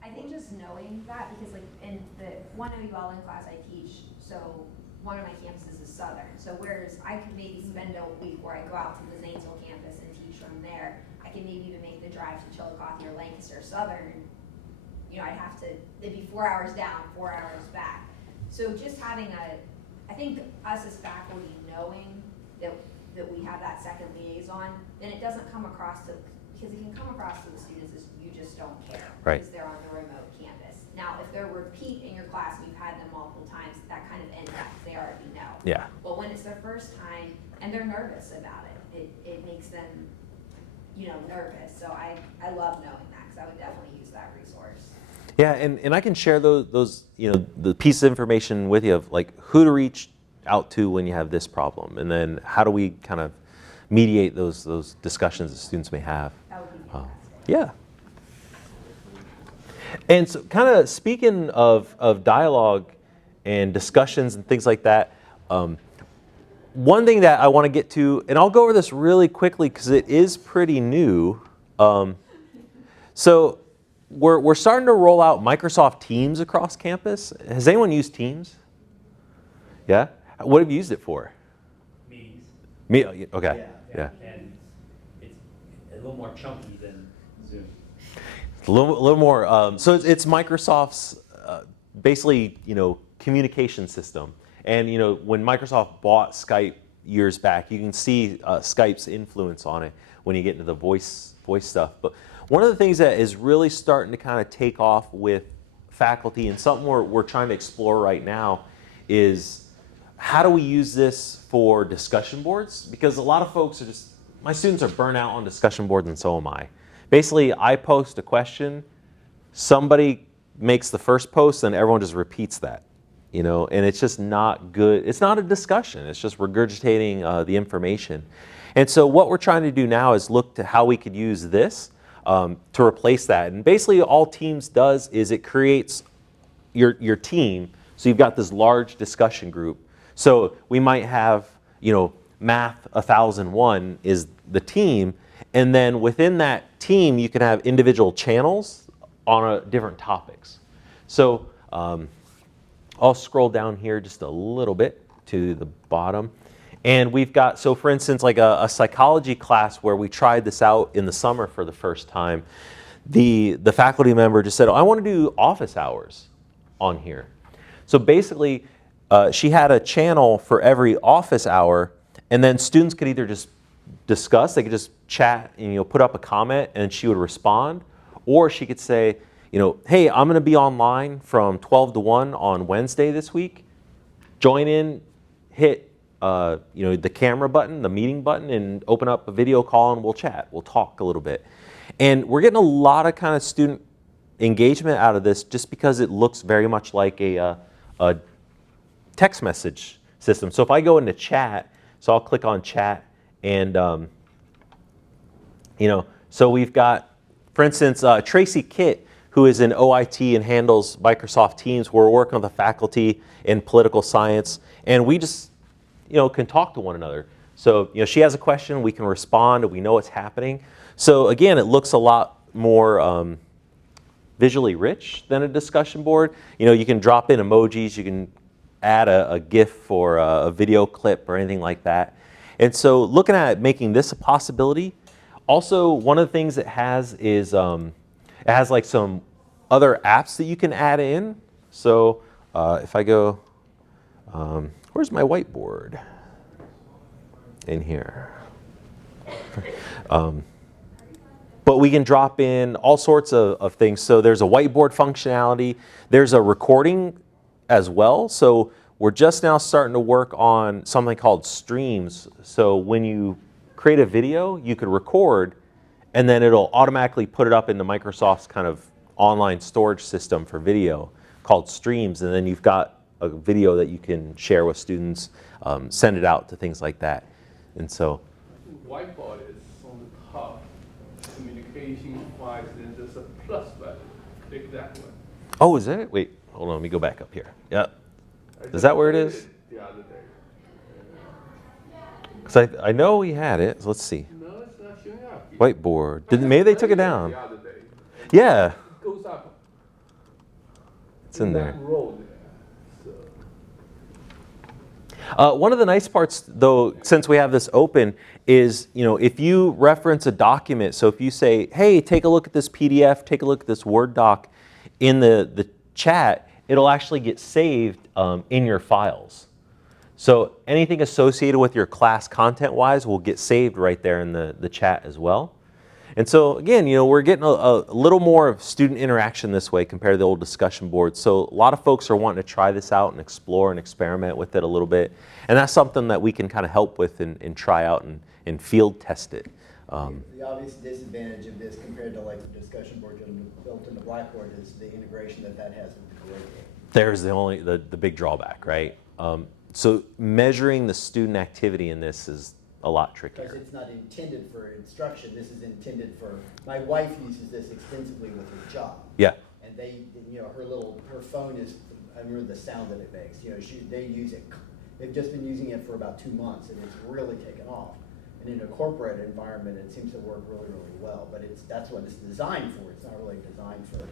I think just knowing that, because like in the one OULN class I teach, so one of my campuses is Southern. So whereas I could maybe spend a week where I go out to the Zanesville campus and teach from there, I can maybe even make the drive to Chillicothe or Lancaster. Southern, it'd be 4 hours down, 4 hours back. So just having I think us as faculty knowing that we have that second liaison, then it doesn't come across to, because it can come across to the students as you just don't care. Right. Because they're on the remote campus. Now, if they're repeat in your class and you've had them multiple times, that kind of ends up, they already know. Yeah. But when it's their first time and they're nervous about it, it makes them, nervous. So I love knowing that, because I would definitely use that resource. Yeah, and I can share those the piece of information with you of like who to reach out to when you have this problem, and then how do we kind of mediate those discussions that students may have. That would be fantastic. Yeah. And so kind of speaking of dialogue and discussions and things like that, one thing that I want to get to, and I'll go over this really quickly because it is pretty new. So we're starting to roll out Microsoft Teams across campus. Has anyone used Teams? Yeah? What have you used it for? Meetings. Okay. Yeah. And it's a little more chunky than Zoom. A little more. So it's Microsoft's basically communication system. And when Microsoft bought Skype years back, you can see Skype's influence on it when you get into the voice stuff. But one of the things that is really starting to kind of take off with faculty, and something we're trying to explore right now, is how do we use this for discussion boards? Because a lot of folks my students are burnt out on discussion boards, and so am I. Basically, I post a question, somebody makes the first post, and everyone just repeats that, and it's just not good. It's not a discussion. It's just regurgitating the information. And so what we're trying to do now is look to how we could use this to replace that. And basically, all Teams does is it creates your team. So you've got this large discussion group. So we might have, Math 1001 is the team, and then within that team, you can have individual channels on different topics. So I'll scroll down here just a little bit to the bottom. And we've got, so for instance, like a psychology class where we tried this out in the summer for the first time, the faculty member just said, I want to do office hours on here. So basically, she had a channel for every office hour, and then students could either just discuss, they could just chat and put up a comment and she would respond, or she could say, hey, I'm going to be online from 12 to 1 on Wednesday this week. Join in, hit the camera button, the meeting button, and open up a video call and we'll chat. We'll talk a little bit. And we're getting a lot of kind of student engagement out of this just because it looks very much like a text message system. So if I go into chat, so I'll click on chat, and so we've got, for instance, Tracy Kitt, who is in OIT and handles Microsoft Teams. We're working with the faculty in political science, and we just can talk to one another. So she has a question, we can respond, and we know what's happening. So again, it looks a lot more visually rich than a discussion board. You can drop in emojis, you can add a GIF or a video clip or anything like that. And so looking at making this a possibility. Also, one of the things it has is it has like some other apps that you can add in. So if I go, where's my whiteboard? In here. But we can drop in all sorts of things. So there's a whiteboard functionality. There's a recording as well. So we're just now starting to work on something called streams. So when you create a video, you could record, and then it'll automatically put it up into Microsoft's kind of online storage system for video called Streams. And then you've got a video that you can share with students, send it out to things like that. And so Whiteboard is on the top. Communication-wise, then there's a plus button. Click that one. oh, is that it? Wait, hold on, let me go back up here. Yeah. Is that where it is? The other day. Because I know we had it. So let's see. No, it's not showing up. Whiteboard. Maybe they took it down. The other day. Yeah, It goes up. it's in there. That row there. One of the nice parts, though, since we have this open, is if you reference a document. So if you say, "Hey, take a look at this PDF, take a look at this Word doc," in the chat, it'll actually get saved in your files. So anything associated with your class content-wise will get saved right there in the chat as well. And so again, we're getting a little more of student interaction this way compared to the old discussion board. So a lot of folks are wanting to try this out and explore and experiment with it a little bit. And that's something that we can kind of help with and try out and field test it. The obvious disadvantage of this compared to like the discussion board built into Blackboard is the integration that has with the curriculum. There's the big drawback, right? So measuring the student activity in this is a lot trickier. Because it's not intended for instruction. This is intended for, my wife uses this extensively with her job. Yeah. And her phone is, I remember the sound that it makes. They use it, they've just been using it for about 2 months and it's really taken off. And in a corporate environment, it seems to work really, really well. But that's what it's designed for. It's not really designed for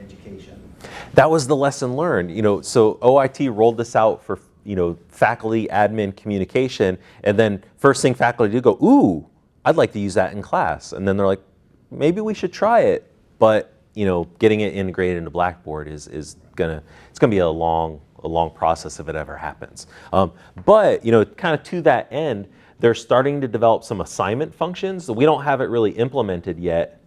education. That was the lesson learned. So OIT rolled this out for faculty, admin, communication, and then first thing faculty do go, ooh, I'd like to use that in class. And then they're like, maybe we should try it. But getting it integrated into Blackboard it's gonna be a long process if it ever happens. But kind of to that end, they're starting to develop some assignment functions. We don't have it really implemented yet,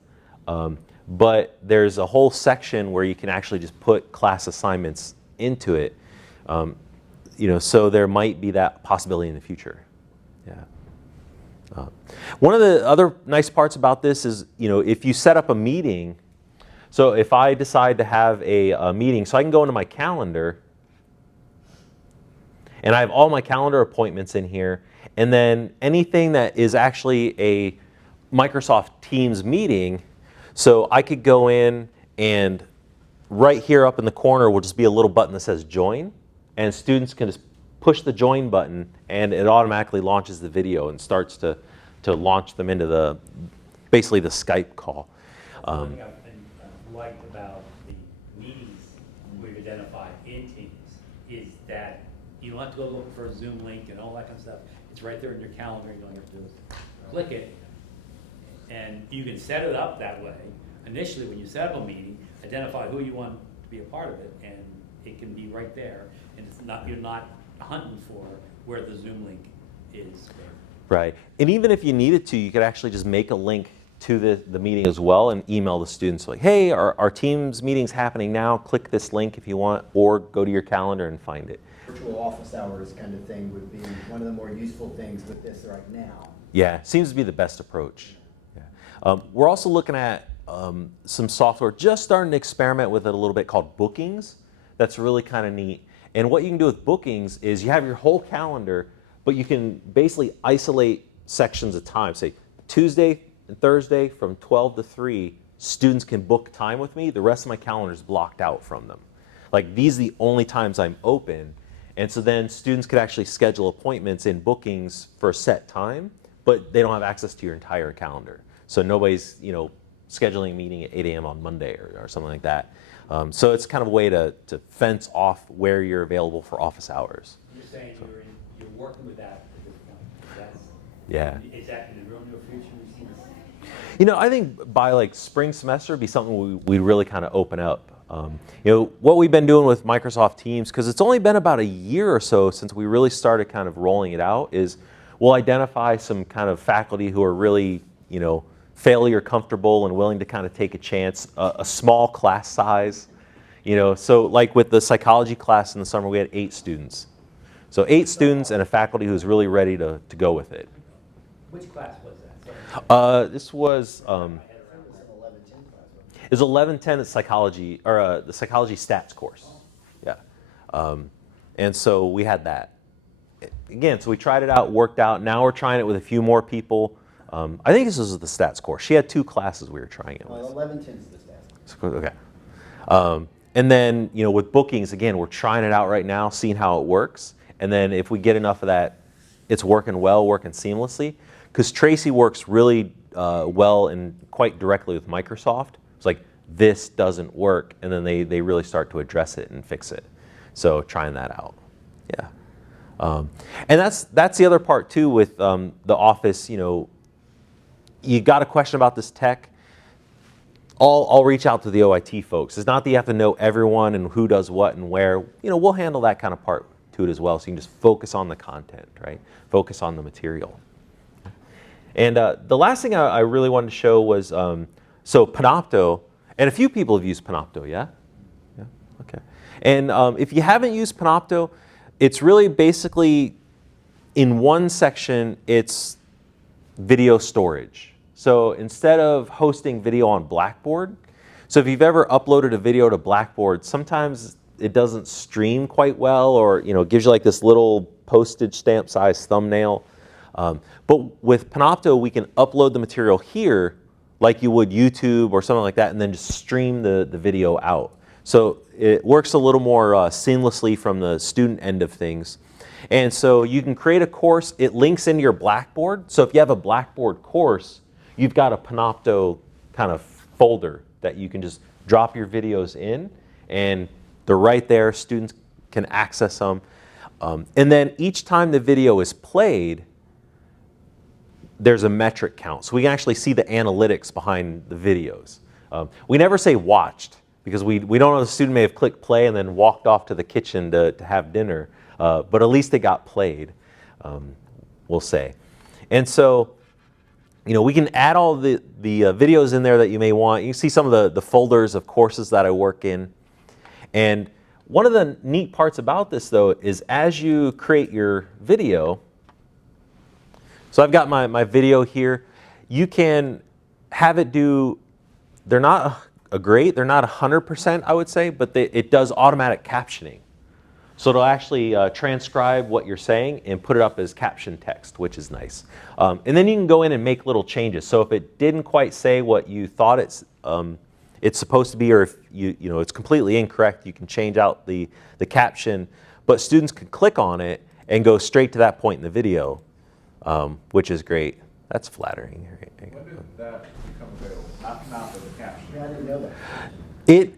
but there's a whole section where you can actually just put class assignments into it. So there might be that possibility in the future. Yeah. One of the other nice parts about this is, if you set up a meeting, so if I decide to have a meeting, so I can go into my calendar, and I have all my calendar appointments in here, and then anything that is actually a Microsoft Teams meeting, so I could go in and right here up in the corner will just be a little button that says join. And students can just push the join button and it automatically launches the video and starts to launch them into basically the Skype call. One thing I've liked about the meetings we've identified in Teams is that you don't have to go looking for a Zoom link and all that kind of stuff. It's right there in your calendar. You don't have to do is click it, and you can set it up that way. Initially, when you set up a meeting, identify who you want to be a part of it, and it can be right there. And you're not hunting for where the Zoom link is. Right. And even if you needed to, you could actually just make a link to the meeting as well and email the students like, hey, our Teams meeting's happening now. Click this link if you want, or go to your calendar and find it. Virtual office hours kind of thing would be one of the more useful things with this right now. Yeah, seems to be the best approach. Yeah. We're also looking at some software, just starting to experiment with it a little bit, called Bookings. That's really kind of neat. And what you can do with Bookings is you have your whole calendar, but you can basically isolate sections of time. Say Tuesday and Thursday from 12 to 3, students can book time with me. The rest of my calendar is blocked out from them. Like, these are the only times I'm open. And so then students could actually schedule appointments in Bookings for a set time, but they don't have access to your entire calendar. So nobody's, scheduling a meeting at 8 a.m. on Monday or something like that. So it's kind of a way to fence off where you're available for office hours. You're saying you're working with that at this point. Yeah. Is that in the real near future? We see this? I think by like spring semester would be something we really kind of open up. What we've been doing with Microsoft Teams, because it's only been about a year or so since we really started kind of rolling it out, is we'll identify some kind of faculty who are really, failure comfortable and willing to kind of take a chance, a small class size. So like with the psychology class in the summer, we had 8 students. So 8 students and a faculty who's really ready to go with it. Which class was that? This was is 1110 the psychology, or the psychology stats course. Yeah. And so we had that. Again, so we tried it out, worked out. Now we're trying it with a few more people. I think this was the stats course. She had 2 classes we were trying it with. 1110 is the stats. Okay. And then, with Bookings, again, we're trying it out right now, seeing how it works. And then if we get enough of that, it's working well, working seamlessly. Because Tracy works really well and quite directly with Microsoft. It's like, this doesn't work, and then they really start to address it and fix it. So trying that out, yeah. And that's the other part too with the Office. You got a question about this tech, I'll reach out to the OIT folks. It's not that you have to know everyone and who does what and where. We'll handle that kind of part to to it as well, so you can just focus on the content, right? Focus on the material. And the last thing I really wanted to show was, so Panopto, and a few people have used Panopto, yeah? Yeah, okay. And if you haven't used Panopto, it's really basically, in one section, it's video storage. So instead of hosting video on Blackboard, so if you've ever uploaded a video to Blackboard, sometimes it doesn't stream quite well, or gives you like this little postage stamp size thumbnail. But with Panopto, we can upload the material here like you would YouTube or something like that, and then just stream the video out. So it works a little more seamlessly from the student end of things. And so you can create a course, it links into your Blackboard. So if you have a Blackboard course, you've got a Panopto kind of folder that you can just drop your videos in, and they're right there, students can access them. And then each time the video is played, there's a metric count. So we can actually see the analytics behind the videos. We never say watched, because we don't know, the student may have clicked play and then walked off to the kitchen to have dinner, but at least it got played, we'll say. And so, we can add all the videos in there that you may want. You can see some of the folders of courses that I work in. And one of the neat parts about this, though, is as you create your video, so I've got my video here, you can have it do, they're not they're not 100%, I would say, but it does automatic captioning. So it'll actually transcribe what you're saying and put it up as caption text, which is nice. And then you can go in and make little changes. So if it didn't quite say what you thought it's supposed to be, or if it's completely incorrect, you can change out the caption. But students can click on it and go straight to that point in the video, which is great. That's flattering. When did that become available? Not with the caption. Yeah, I didn't know that. It,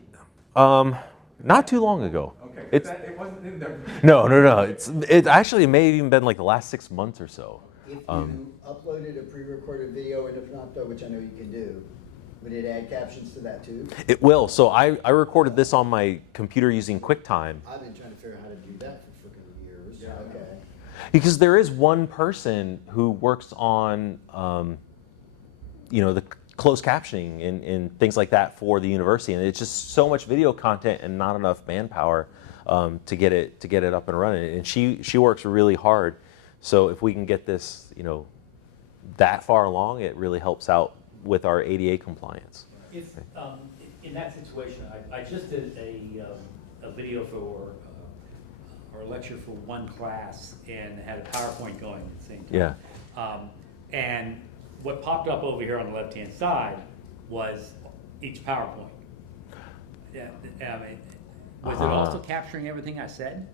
not too long ago. Okay, It's, it wasn't in there. no. It actually may have even been like the last 6 months or so. If you uploaded a pre-recorded video into Panopto, which I know you can do, would it add captions to that too? It will. So I recorded this on my computer using QuickTime. I've been trying to figure out how to do that for freaking years. Yeah. Okay. Because there is one person who works on, the closed captioning and things like that for the university, and it's just so much video content and not enough manpower to get it up and running. And she works really hard. So if we can get this, that far along, it really helps out with our ADA compliance. If, in that situation, I just did a video for, or a lecture for one class and had a PowerPoint going at the same time. Yeah. And what popped up over here on the left-hand side was each PowerPoint. Yeah, was it also capturing everything I said?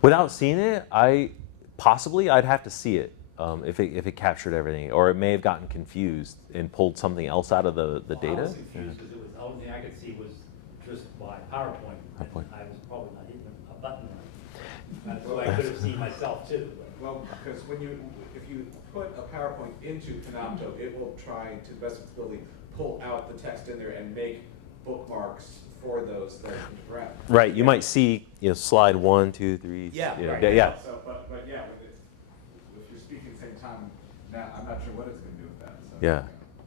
Without seeing it, I'd have to see it if it captured everything, or it may have gotten confused and pulled something else out of the I data. was confused because the only thing I could see was just my PowerPoint. PowerPoint. I was probably not hitting a button. That's what I could have seen myself too. Well, because if you put a PowerPoint into Panopto, it will try to the best of its ability pull out the text in there and make bookmarks for those that you can grab. Right. You might see slide 1, 2, 3. Yeah, right. Yeah. So, but yeah, if you're speaking at the same time, now I'm not sure what it's going to do with that. So. Yeah.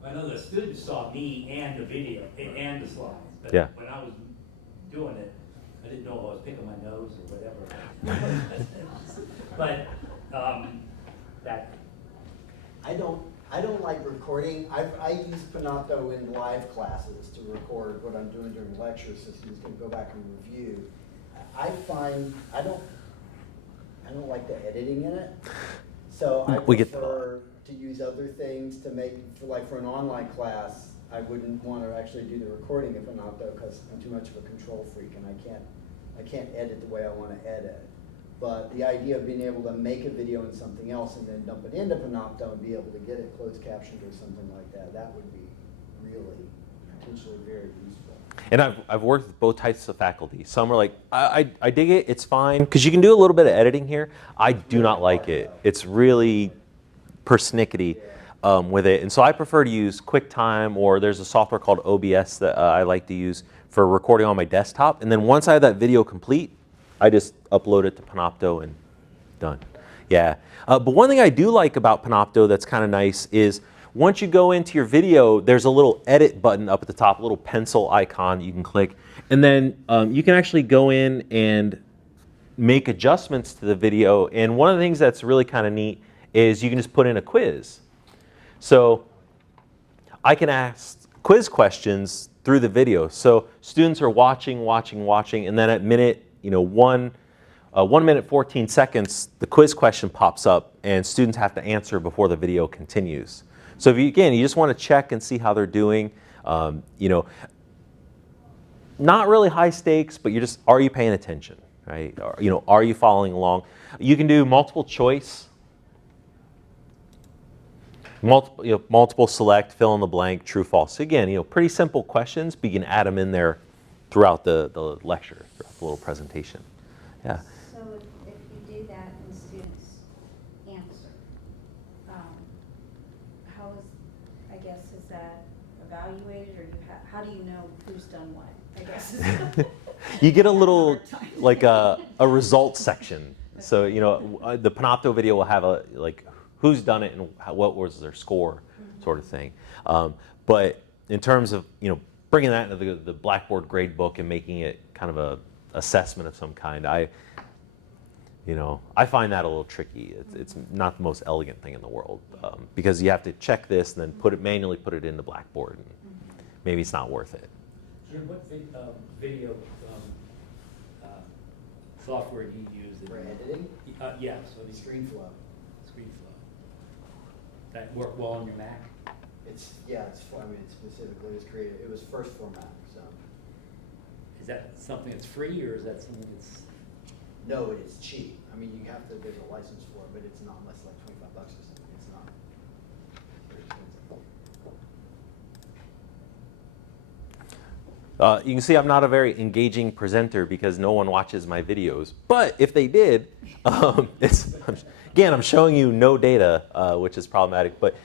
I know the students saw me and the video and the slides, but Yeah. when I was doing it, I didn't know if I was picking my nose or whatever. But that. I don't like recording. I use Panopto in live classes to record what I'm doing during lectures, so students can go back and review. I find I don't like the editing in it, so I prefer to use other things to make for an online class. I wouldn't want to actually do the recording in Panopto because I'm too much of a control freak and I can't edit the way I want to edit. But the idea of being able to make a video in something else and then dump it into Panopto and be able to get it closed captioned or something like that, that would be really potentially very useful. And I've worked with both types of faculty. Some are like, I dig it, it's fine, because you can do a little bit of editing here. I do not like it. It's really persnickety with it. And so I prefer to use QuickTime, or there's a software called OBS that I like to use for recording on my desktop. And then once I have that video complete, I just upload it to Panopto and done. Yeah, but one thing I do like about Panopto that's kind of nice is once you go into your video, there's a little edit button up at the top, a little pencil icon you can click, and then you can actually go in and make adjustments to the video. And one of the things that's really kind of neat is you can just put in a quiz. So I can ask quiz questions through the video. So students are watching, and then at minute, 1 minute 14 seconds, the quiz question pops up, and students have to answer before the video continues. So if you, again, you just want to check and see how they're doing. Not really high stakes, but are you paying attention, right? Are you following along? You can do multiple choice. Multiple select, fill in the blank, true, false. So again, pretty simple questions, but you can add them in there throughout the lecture, throughout the little presentation. Yeah. So if you do that and students answer, how is that evaluated, or how do you know who's done what? I guess. You get a little, like a results section. So, the Panopto video will have who's done it and what was their score, sort of thing. But in terms of bringing that into the Blackboard grade book and making it kind of a assessment of some kind, I find that a little tricky. It's not the most elegant thing in the world, because you have to check this and then manually put it into Blackboard, and maybe it's not worth it. Jim, what video software do you use? For editing? Yeah, so the ScreenFlow. ScreenFlow. That work well on your Mac? It specifically was created, it was first for Mac, so. Is that something that's free, or is that something that's? No, it is cheap. There's a license for it, but it's not less like $25 or something. It's not very expensive. You can see I'm not a very engaging presenter because no one watches my videos. But if they did, I'm showing you no data, which is problematic. But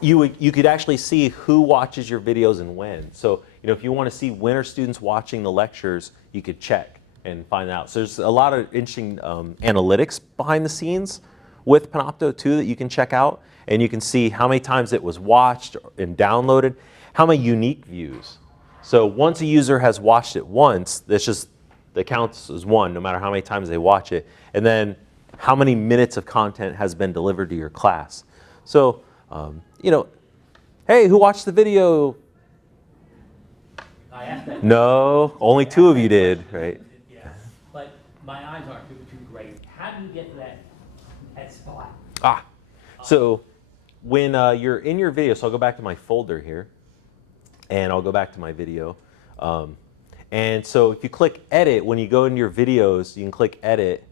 you could actually see who watches your videos and when. So if you want to see when are students watching the lectures, you could check and find out. So there's a lot of interesting analytics behind the scenes with Panopto too that you can check out, and you can see how many times it was watched and downloaded, how many unique views. So once a user has watched it once, that counts as one, no matter how many times they watch it, and then how many minutes of content has been delivered to your class. So, hey, who watched the video? I asked that. No, only 2 of you did, right? Yeah, but my eyes aren't too great. How do you get to that spot? So when you're in your video, so I'll go back to my folder here, and I'll go back to my video. And so if you click edit, when you go into your videos, you can click edit,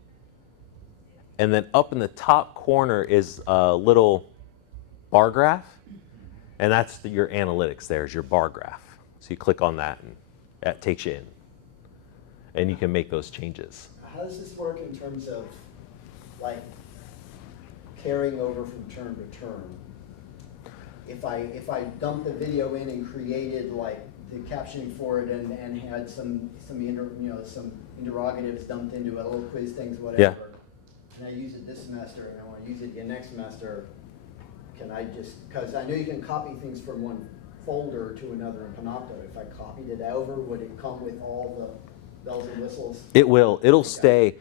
and then up in the top corner is a little bar graph, and that's your analytics. There's your bar graph. So you click on that, and that takes you in, and you can make those changes. How does this work in terms of carrying over from term to term? If I dump the video in and created the captioning for it and had some interrogatives dumped into it, little quiz things, whatever. Yeah. Can I use it this semester and I want to use it again next semester? Can I because I know you can copy things from one folder to another in Panopto. If I copied it over, would it come with all the bells and whistles? It will. It'll stay.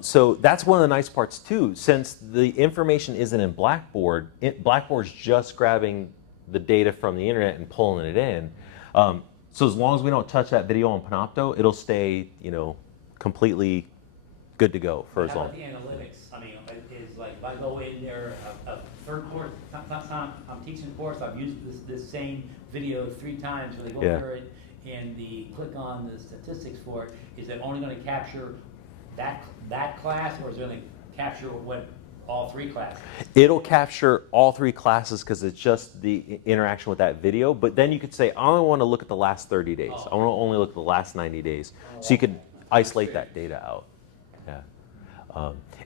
So that's one of the nice parts too. Since the information isn't in Blackboard, Blackboard's just grabbing the data from the internet and pulling it in. So as long as we don't touch that video on Panopto, it'll stay, completely good to go for as long. How about the analytics? Is if I go in there, a third course, I'm teaching a course, I've used this same video 3 times, where they go over it and click on the statistics for it. Is it only going to capture that class, or is it going to capture all 3 classes? It'll capture all 3 classes because it's just the interaction with that video. But then you could say, I only want to look at the last 30 days. I want to only look at the last 90 days. So you could isolate that data out. Yeah.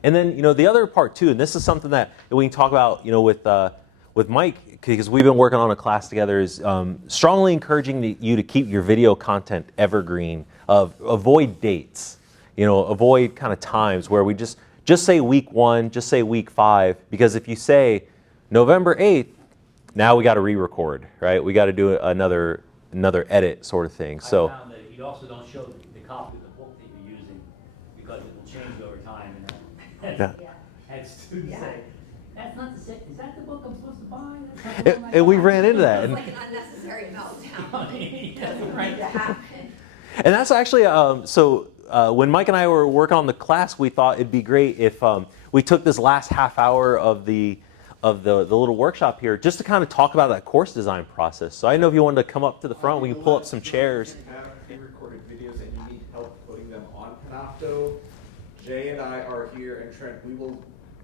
And then, the other part too, and this is something that we can talk about, with Mike, because we've been working on a class together, is strongly encouraging you to keep your video content evergreen. Avoid dates. avoid kind of times where we just say week 1, just say week 5, because if you say November 8th, now we got to re-record, right? We got to do another edit sort of thing. So I found that you also don't show the copy of the book that you're using because it will change over time. And Yeah. had students Yeah. say, "That's not the is that the book I'm supposed to buy?" That's not the one I and we got." ran into that. It's And, like an unnecessary meltdown. Yeah, Doesn't right. need to happen. and that's actually, when Mike and I were working on the class, we thought it'd be great if we took this last half hour of the little workshop here just to kind of talk about that course design process. So I didn't know if you wanted to come up to the front, we can pull up some chairs. If you have pre-recorded videos and you need help putting them on Panopto, Jay and I are here, and Trent, we will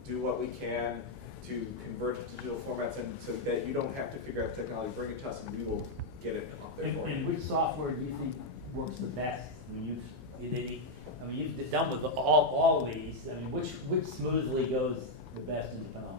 do what we can to convert it to digital formats, and so that you don't have to figure out technology, bring it to us and we will get it up there for you. And which software do you think works the best? I mean, you've done with all of these. I mean, which smoothly goes the best into Panopto?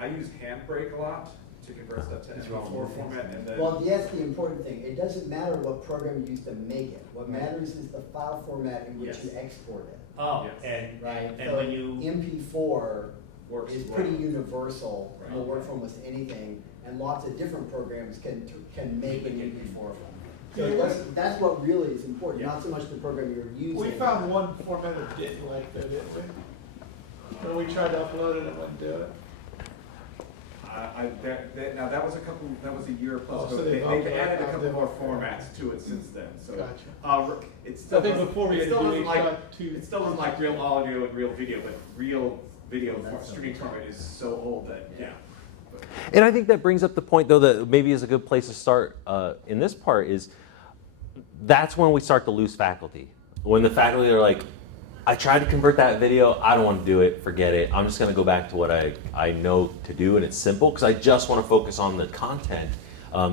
I use Handbrake a lot to convert stuff to MP4 format, and then Well, that's the important thing. It doesn't matter what program you use to make it. What matters is the file format in which Yes. you export it. Oh, Yes. and Right? And So when you- MP4 works is well. pretty universal. Right. It'll work for almost anything, and lots of different programs can make an MP4 from. So that's what really is important, not so much the program you're using. We found one format that didn't like that, didn't we? When we tried to upload it, it wouldn't do it. Now that was a year plus Oh, ago. so They've they've added a updated couple it. more formats to it since then, so. Gotcha. It still I think doesn't- before we it had to still do doesn't like- H.2. It still doesn't like real audio and real video, but real video streaming format is so old that, yeah. And I think that brings up the point, though, that maybe is a good place to start in this part is that's when we start to lose faculty. When the faculty are like, I tried to convert that video, I don't want to do it, forget it. I'm just going to go back to what I know to do, and it's simple because I just want to focus on the content.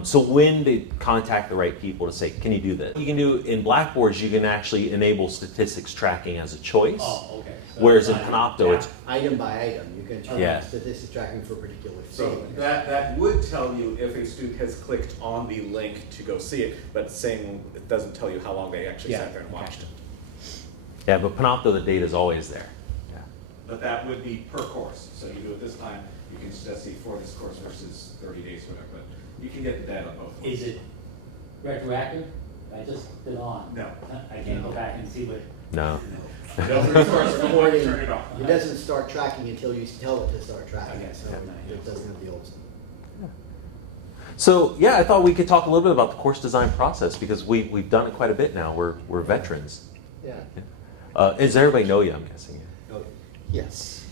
So when to contact the right people to say, can you do this? You can do in Blackboards, you can actually enable statistics tracking as a choice. Oh, okay. So Whereas in it's Panopto, it's Item by item, you can turn Yeah. on statistics tracking for particular So things. that would tell you if a student has clicked on the link to go see it, but saying it doesn't tell you how long they actually sat there and watched it. yeah, but Panopto, the data is always there. Yeah. But that would be per course, so you do it this time, you can just see for this course versus 30 days, whatever, but you can get the data both ways. Is it retroactive? I just did on. No. I can't go back and see what. No. It doesn't start recording, turn it off. It doesn't start tracking until you tell it to start tracking, Okay. so it doesn't have the old stuff. So yeah, I thought we could talk a little bit about the course design process because we've done it quite a bit now. We're veterans. Yeah. Does everybody know you? I'm guessing. Oh, yes.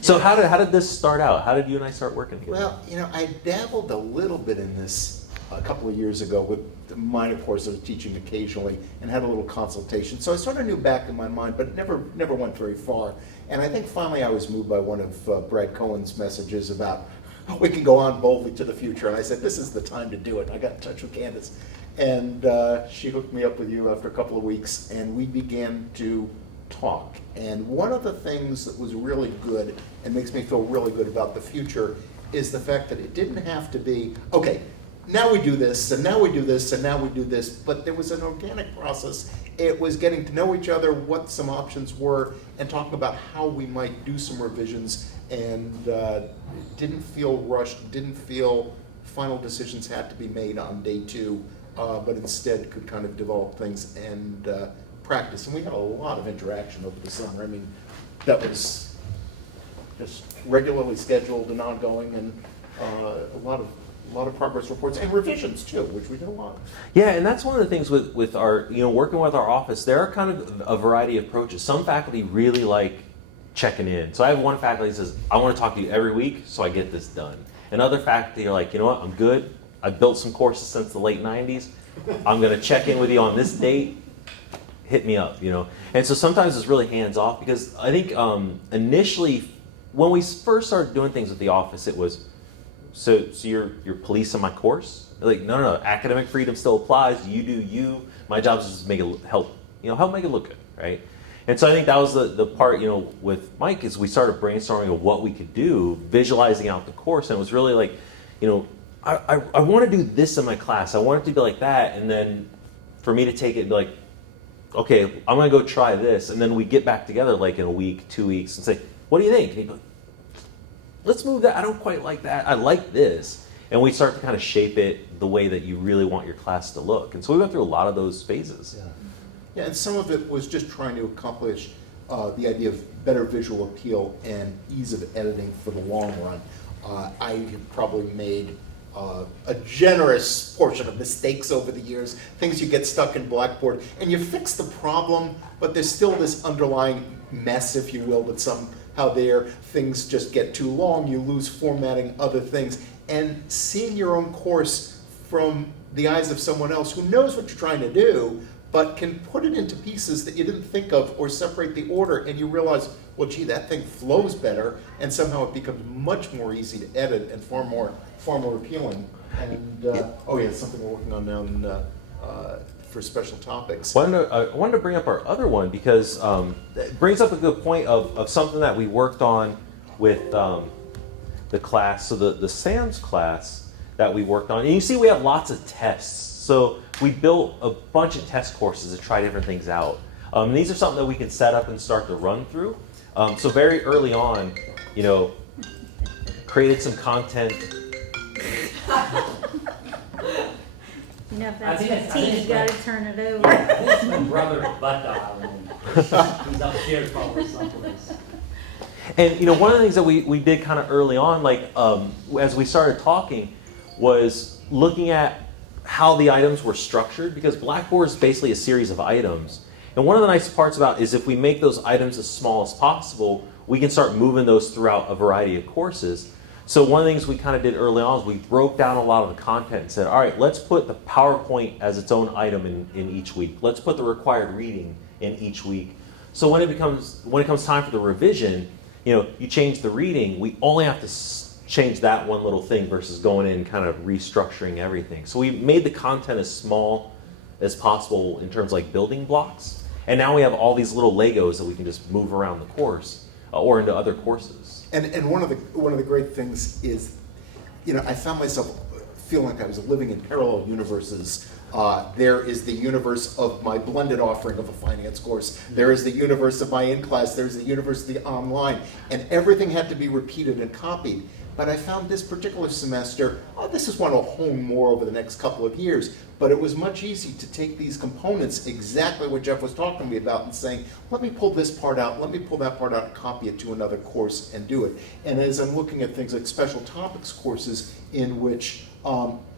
So how did this start out? How did you and I start working together? Well, I dabbled a little bit in this a couple of years ago with the minor course I was teaching occasionally and had a little consultation. So I sort of knew back in my mind, but it never went very far. And I think finally I was moved by one of Brad Cohen's messages about we can go on boldly to the future. And I said, this is the time to do it. And I got in touch with Candace. And she hooked me up with you after a couple of weeks, and we began to talk. And one of the things that was really good and makes me feel really good about the future is the fact that it didn't have to be, okay, now we do this, and now we do this, and now we do this, but there was an organic process. It was getting to know each other, what some options were, and talking about how we might do some revisions, and it didn't feel rushed, didn't feel final decisions had to be made on day two, but instead could kind of develop things and practice. And we had a lot of interaction over the summer. I mean, that was just regularly scheduled and ongoing, and a lot of progress reports and revisions too, which we did a lot. Yeah, and that's one of the things with our, working with our office, there are kind of a variety of approaches. Some faculty really like checking in. So I have one faculty that says, I want to talk to you every week so I get this done. And other faculty are like, you know what, I'm good. I've built some courses since the late 90s. I'm going to check in with you on this date. Hit me up, And so sometimes it's really hands-off because I think initially when we first started doing things with the office, it was, so you're policing my course? Like, no, academic freedom still applies. You do you. My job is just to make it help make it look good, right? And so I think that was the part, with Mike is we started brainstorming of what we could do, visualizing out the course, and it was really like, I want to do this in my class. I want it to be like that, and then for me to take it and be like, okay, I'm gonna go try this, and then we get back together like in a week, 2 weeks, and say, what do you think? And he'd be like, let's move that. I don't quite like that. I like this. And we start to kind of shape it the way that you really want your class to look. And so we went through a lot of those phases. Yeah, and some of it was just trying to accomplish the idea of better visual appeal and ease of editing for the long run. I have probably made a generous portion of mistakes over the years, things you get stuck in Blackboard, and you fix the problem, but there's still this underlying mess, if you will, that somehow there, things just get too long, you lose formatting, other things. And seeing your own course from the eyes of someone else who knows what you're trying to do, but can put it into pieces that you didn't think of or separate the order, and you realize, well, gee, that thing flows better, and somehow it becomes much more easy to edit and far more appealing. And oh yeah, it's something we're working on now for special topics. I wanted to bring up our other one because it brings up a good point of something that we worked on with the class, so the SAMS class that we worked on. And you see we have lots of tests. So we built a bunch of test courses to try different things out. And these are something that we can set up and start to run through. So very early on, created some content. You know, if I that's think it's- I 15, think you it's gotta like- turn it over. That's my brother butt dial. He's upstairs probably someplace. And one of the things that we did kind of early on, like as we started talking, was looking at how the items were structured, because Blackboard is basically a series of items. And one of the nice parts about it is if we make those items as small as possible, we can start moving those throughout a variety of courses. So one of the things we kind of did early on is we broke down a lot of the content and said, all right, let's put the PowerPoint as its own item in each week. Let's put the required reading in each week. So when it comes time for the revision, you change the reading, we only have to change that one little thing versus going in and kind of restructuring everything. So we made the content as small as possible in terms of like building blocks. And now we have all these little Legos that we can just move around the course or into other courses. And one of the great things is, I found myself feeling like I was living in parallel universes. There is the universe of my blended offering of a finance course. There is the universe of my in-class. There's the universe of the online. And everything had to be repeated and copied. But I found this particular semester, this is one I'll hone more over the next couple of years, but it was much easier to take these components, exactly what Jeff was talking to me about, and saying, let me pull this part out, let me pull that part out and copy it to another course and do it. And as I'm looking at things like special topics courses in which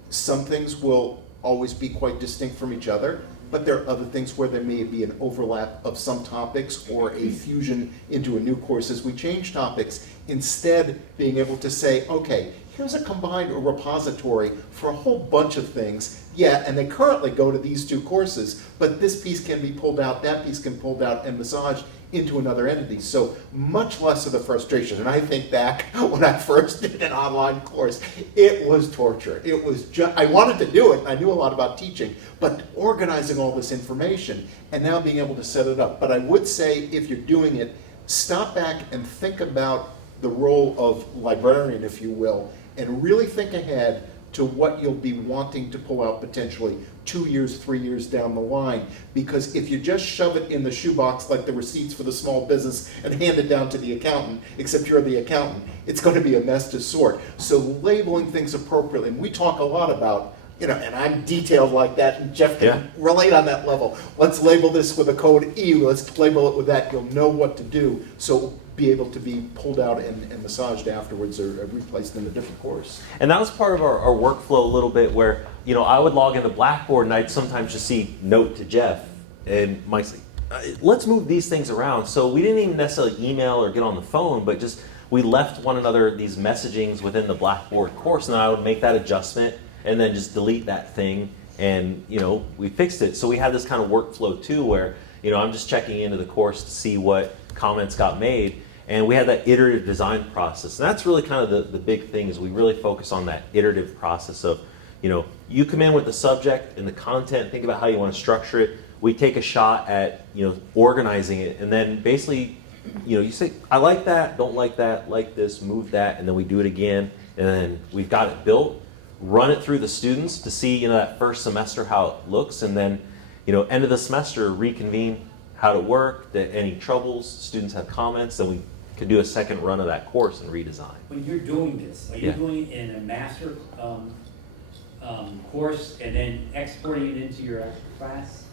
some things will always be quite distinct from each other, but there are other things where there may be an overlap of some topics or a fusion into a new course as we change topics. Instead, being able to say, okay, here's a combined repository for a whole bunch of things. Yeah, and they currently go to these two courses, but this piece can be pulled out, that piece can be pulled out and massaged into another entity. So much less of the frustration. And I think back when I first did an online course, it was torture. It was just, I wanted to do it. I knew a lot about teaching, but organizing all this information and now being able to set it up. But I would say if you're doing it, stop back and think about the role of librarian, if you will, and really think ahead to what you'll be wanting to pull out potentially 2 years, 3 years down the line. Because if you just shove it in the shoebox like the receipts for the small business and hand it down to the accountant, except you're the accountant, it's going to be a mess to sort. So labeling things appropriately, and we talk a lot about, and I'm detailed like that, and Jeff can relate on that level. Let's label this with a code E, let's label it with that, you'll know what to do. So be able to be pulled out and massaged afterwards or replaced in a different course. And that was part of our workflow a little bit where, I would log into Blackboard and I'd sometimes just see note to Jeff and Mike say, let's move these things around. So we didn't even necessarily email or get on the phone, but just we left one another these messagings within the Blackboard course, and then I would make that adjustment and then just delete that thing, and we fixed it. So we had this kind of workflow too where I'm just checking into the course to see what comments got made. And we had that iterative design process. And that's really kind of the big thing, is we really focus on that iterative process of, you come in with the subject and the content, think about how you want to structure it. We take a shot at, organizing it. And then basically, you say, I like that, don't like that, like this, move that. And then we do it again. And then we've got it built, run it through the students to see, that first semester how it looks. And then, end of the semester, reconvene how it worked, any troubles, students have comments, then we could do a second run of that course and redesign. When you're doing this, are you Yeah. doing it in a master course and then exporting it into your actual class?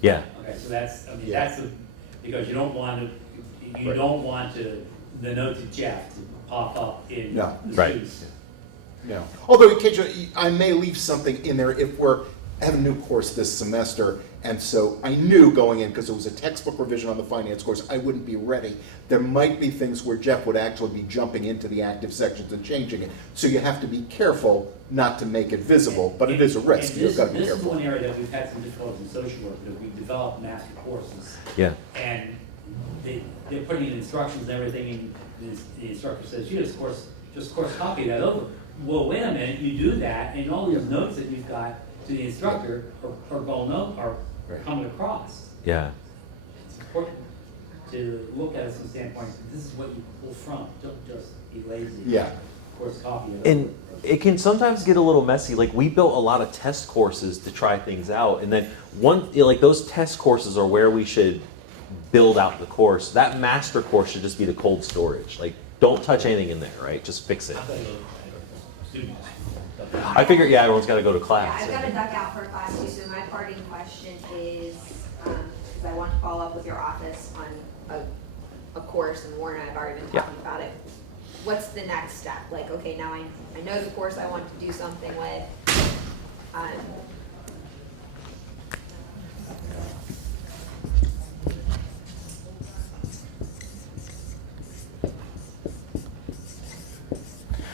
Yeah. Okay, so that's, I mean, Yeah. that's because you don't want the note to Jeff to pop up in No. the Right. students. No. Although occasionally I may leave something in there if we're having a new course this semester, and so I knew going in, because it was a textbook revision on the finance course, I wouldn't be ready. There might be things where Jeff would actually be jumping into the active sections and changing it. So you have to be careful not to make it visible, but it is a risk. And You've got to be This is careful. one area that we've had some difficulties in social work, because we've developed master courses. Yeah. And they're putting in instructions and everything, and the instructor says, you just course copy that over. Well, wait a minute, you do that, and all these notes that you've got to the instructor are coming across. Yeah. It's important to look at it from the standpoint, this is what you pull from, don't just be lazy. Yeah. Course copy it And over. it can sometimes get a little messy. Like we built a lot of test courses to try things out, and then those test courses are where we should build out the course. That master course should just be the cold storage. Like don't touch anything in there, right? Just fix it. Students. I figure, yeah, everyone's got to go to Yeah, class. I've got to duck out for class too, so my parting question is, because I want to follow up with your office on a course, and Warren and I have already been Yeah. talking about it. What's the next step? Like, okay, now I know the course I want to do something with.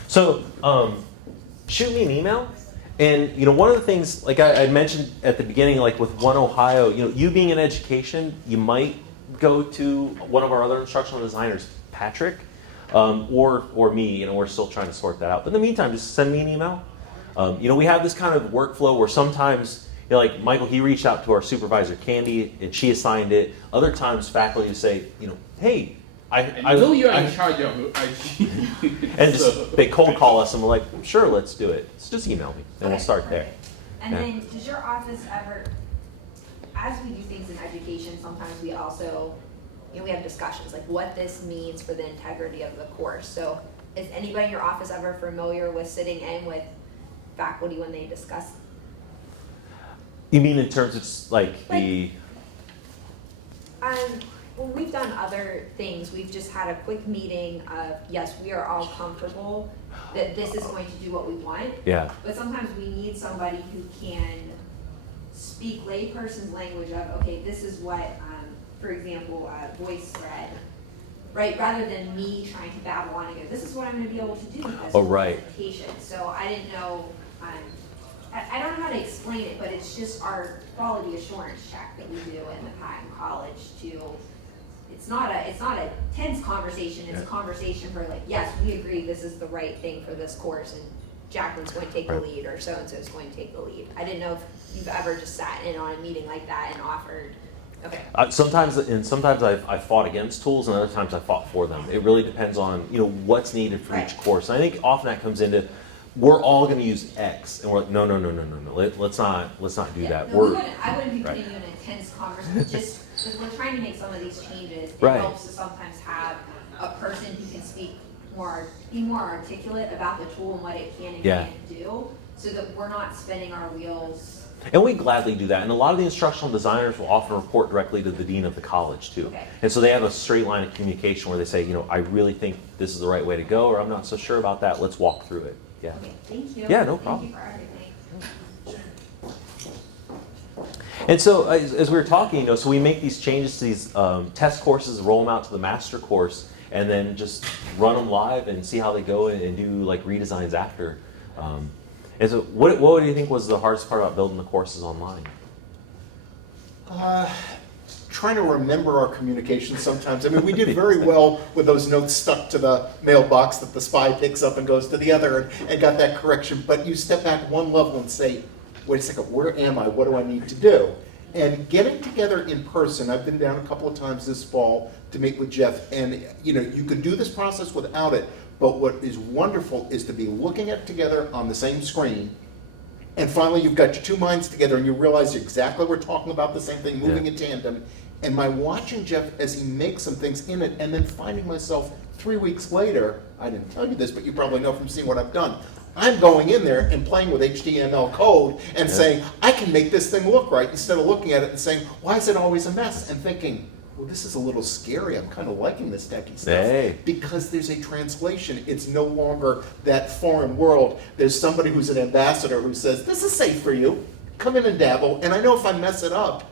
So, shoot me an email. And, one of the things, like I mentioned at the beginning, like with One Ohio, you being in education, you might go to one of our other instructional designers, Patrick, or me, we're still trying to sort that out. But in the meantime, just send me an email. We have this kind of workflow where sometimes, like Michael, he reached out to our supervisor, Candy, and she assigned it. Other times, faculty say, hey, I know you're in charge of IT. and just they cold call us and we're like, sure, let's do it. So just email me and we'll Okay, start there. perfect. And Yeah. then, does your office ever, as we do things in education, sometimes we also, we have discussions, like what this means for the integrity of the course. So is anybody in your office ever familiar with sitting in with faculty when they discuss? You mean in terms of like the Well, we've done other things. We've just had a quick meeting of, yes, we are all comfortable that this is going to do what we want. yeah. But sometimes we need somebody who can speak layperson's language of, okay, this is what, for example, Voicethread, right? Rather than me trying to babble on and go, this is what I'm going to be able to do with this Oh, right. presentation. So I didn't know, I don't know how to explain it, but it's just our quality assurance check that we do in the Patton College to. It's not a tense conversation. It's a conversation for like, yes, we agree this is the right thing for this course, and Jacqueline's going to take the Right. lead, or so and so is going to take the lead. I didn't know if you've ever just sat in on a meeting like that and offered. Okay. Sometimes I've fought against tools and other times I fought for them. It really depends on what's needed for each Right. course. And I think often that comes into we're all going to use X, and we're like, no. Let's not do Yeah. that. No, I wouldn't be right. putting you in a tense conversation. Just because we're trying to make some of these changes, it Right. helps to sometimes have a person who can be more articulate about the tool and what it can and Yeah. can't do, so that we're not spinning our wheels. And we gladly do that. And a lot of the instructional designers will often report directly to the dean of the college too. Okay. And so they have a straight line of communication where they say, I really think this is the right way to go, or I'm not so sure about that. Let's walk through it. Yeah. Okay, thank you. Yeah, no problem. Thank you for everything. And so as we were talking, so we make these changes to these test courses, roll them out to the master course, and then just run them live and see how they go and do like redesigns after. And so what do you think was the hardest part about building the courses online? Trying to remember our communication sometimes. I mean, we did very well with those notes stuck to the mailbox that the spy picks up and goes to the other and got that correction. But you step back one level and say, wait a second, where am I? What do I need to do? And getting together in person, I've been down a couple of times this fall to meet with Jeff, and you could do this process without it, but what is wonderful is to be looking at it together on the same screen And finally, you've got your two minds together and you realize exactly we're talking about the same thing, moving in tandem. And by watching Jeff as he makes some things in it and then finding myself 3 weeks later, I didn't tell you this, but you probably know from seeing what I've done. I'm going in there and playing with HTML code and saying, I can make this thing look right, instead of looking at it and saying, why is it always a mess? And thinking, well, this is a little scary. I'm kind of liking this techie stuff. Hey. Because there's a translation. It's no longer that foreign world. There's somebody who's an ambassador who says, this is safe for you. Come in and dabble. And I know if I mess it up,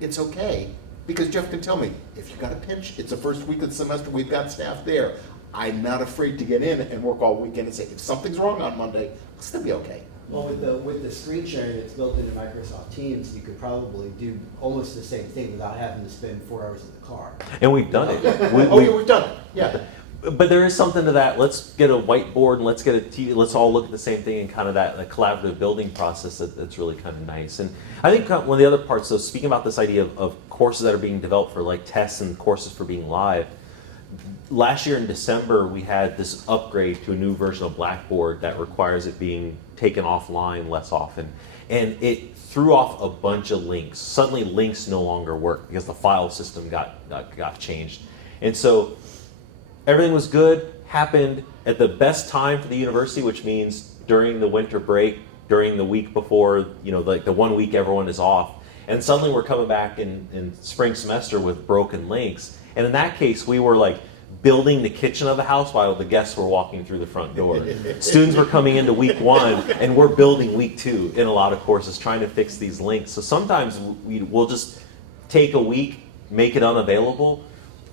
it's okay. Because Jeff can tell me, if you've got a pinch, it's the first week of the semester, we've got staff there. I'm not afraid to get in and work all weekend and say, if something's wrong on Monday, I'll still be okay. Well, with the screen sharing that's built into Microsoft Teams, you could probably do almost the same thing without having to spend 4 hours in the car. And we've done it. Yeah, we've done it. Yeah. But there is something to that. Let's get a whiteboard and let's get a TV. Let's all look at the same thing and kind of that collaborative building process that's really kind of nice. And I think one of the other parts, though, speaking about this idea of courses that are being developed for like tests and courses for being live, last year in December, we had this upgrade to a new version of Blackboard that requires it being taken offline less often. And it threw off a bunch of links. Suddenly links no longer work because the file system got changed. And so everything was good, happened at the best time for the university, which means during the winter break, during the week before, like the 1 week everyone is off. And suddenly we're coming back in spring semester with broken links. And in that case, we were like building the kitchen of the house while the guests were walking through the front door. Students were coming into week 1 and we're building week 2 in a lot of courses trying to fix these links. So sometimes we'll just take a week, make it unavailable,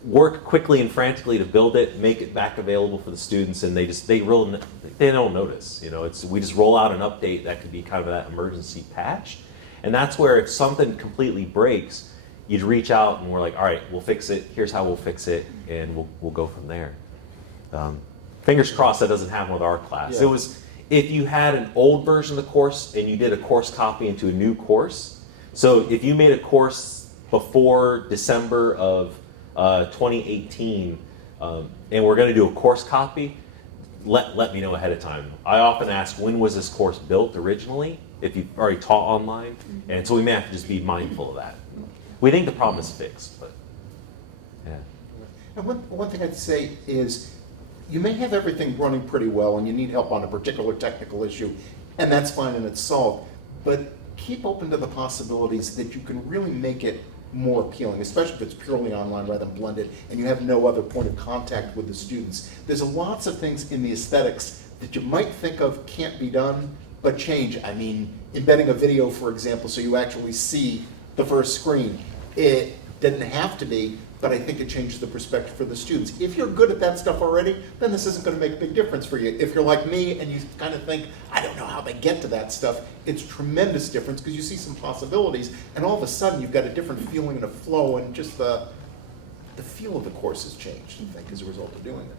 work quickly and frantically to build it, make it back available for the students, and they don't notice. We just roll out an update that could be kind of that emergency patch. And that's where if something completely breaks, you'd reach out and we're like, all right, we'll fix it. Here's how we'll fix it, and we'll go from there. Fingers crossed that doesn't happen with our class. Yeah. It was if you had an old version of the course and you did a course copy into a new course. So if you made a course before December of 2018, and we're going to do a course copy, let me know ahead of time. I often ask, when was this course built originally, if you've already taught online? And so we may have to just be mindful of that. We think the problem is fixed, but yeah. And one thing I'd say is, you may have everything running pretty well and you need help on a particular technical issue, and that's fine and it's solved. But keep open to the possibilities that you can really make it more appealing, especially if it's purely online rather than blended and you have no other point of contact with the students. There's lots of things in the aesthetics that you might think of can't be done, but change. I mean, embedding a video, for example, so you actually see the first screen. It didn't have to be, but I think it changes the perspective for the students. If you're good at that stuff already, then this isn't going to make a big difference for you. If you're like me and you kind of think, I don't know how they get to that stuff, it's tremendous difference because you see some possibilities, and all of a sudden you've got a different feeling and a flow, and just the feel of the course has changed, I think, as a result of doing it.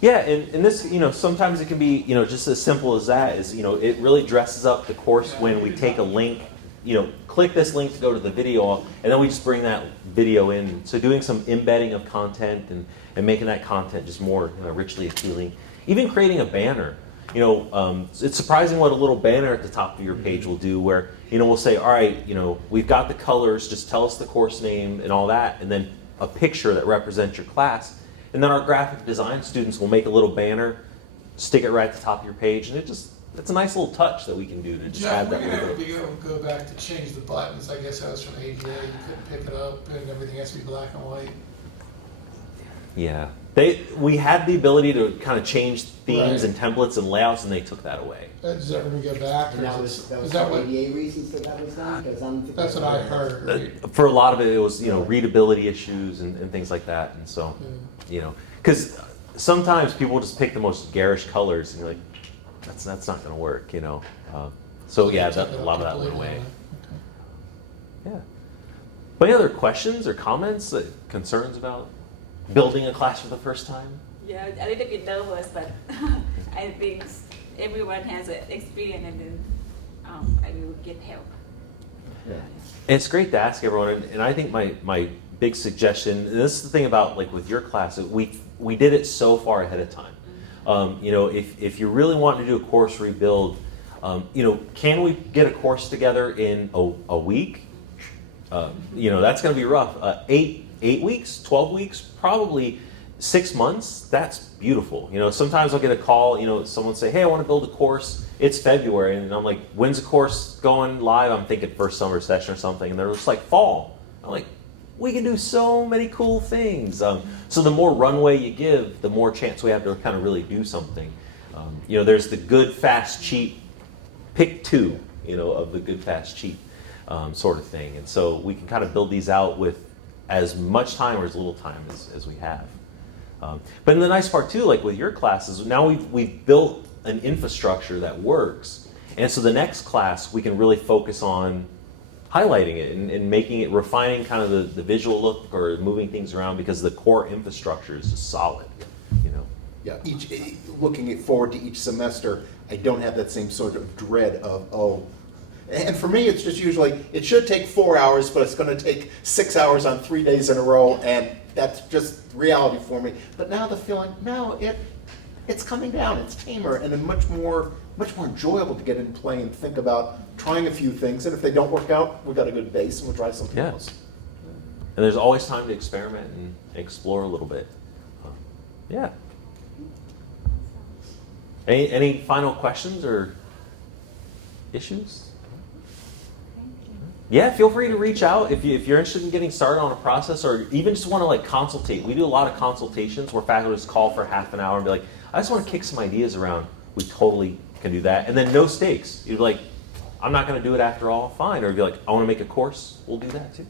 Yeah, and this, sometimes it can be, just as simple as that. Is it really dresses up the course when we take a link. Click this link to go to the video, and then we just bring that video in. So doing some embedding of content and making that content just more richly appealing. Even creating a banner. It's surprising what a little banner at the top of your page will do, where we'll say, all right, we've got the colors, just tell us the course name and all that, and then a picture that represents your class. And then our graphic design students will make a little banner, stick it right at the top of your page, and it's a nice little touch that we can do to just add that little bit. Be able to go back to change the buttons. I guess that was from ADA. You couldn't pick it up, and everything has to be black and white. Yeah, we had the ability to kind of change themes and templates and layouts, and they took that away. Does that ever go back? And that was is for that what? ADA reasons that was done? Because That's what I heard. Right? For a lot of it, it was readability issues and things like that, and so because sometimes people just pick the most garish colors, and you're like, that's not going to work, So yeah, a lot of that went away. Okay. Yeah. But any other questions or comments, concerns about building a class for the first time? Yeah, a little bit nervous, but I think everyone has an experience, and then I will get help. Yeah. And it's great to ask everyone, and I think my big suggestion, and this is the thing about with your class, we did it so far ahead of time. If you really want to do a course rebuild, Can we get a course together in a week? That's going to be rough. 8 weeks, 12 weeks, probably 6 months. That's beautiful. Sometimes I'll get a call. Someone say, "Hey, I want to build a course." It's February, and I'm like, "When's the course going live?" I'm thinking first summer session or something, and they're just like, "Fall." I'm like, we can do so many cool things. So the more runway you give, the more chance we have to kind of really do something. There's the good, fast, cheap. Pick two, of the good, fast, cheap sort of thing. And so we can kind of build these out with as much time or as little time as we have. But the nice part too, like with your classes, now we've built an infrastructure that works. And so the next class, we can really focus on highlighting it and making it, refining kind of the visual look or moving things around because the core infrastructure is just solid, Yeah, looking forward to each semester, I don't have that same sort of dread of, and for me, it's just usually, it should take 4 hours, but it's going to take 6 hours on 3 days in a row, and that's just reality for me. But now the feeling, it's coming down, it's tamer, and much more enjoyable to get in play and think about trying a few things, and if they don't work out, we've got a good base and we'll try something else. And there's always time to experiment and explore a little bit. Yeah. Any final questions or issues? Yeah, feel free to reach out if you're interested in getting started on a process or even just want to consultate. We do a lot of consultations where faculty just call for half an hour and be like, I just want to kick some ideas around. We totally can do that. And then no stakes. You'd be like, I'm not going to do it after all. Fine. Or you'd be like, I want to make a course. We'll do that too.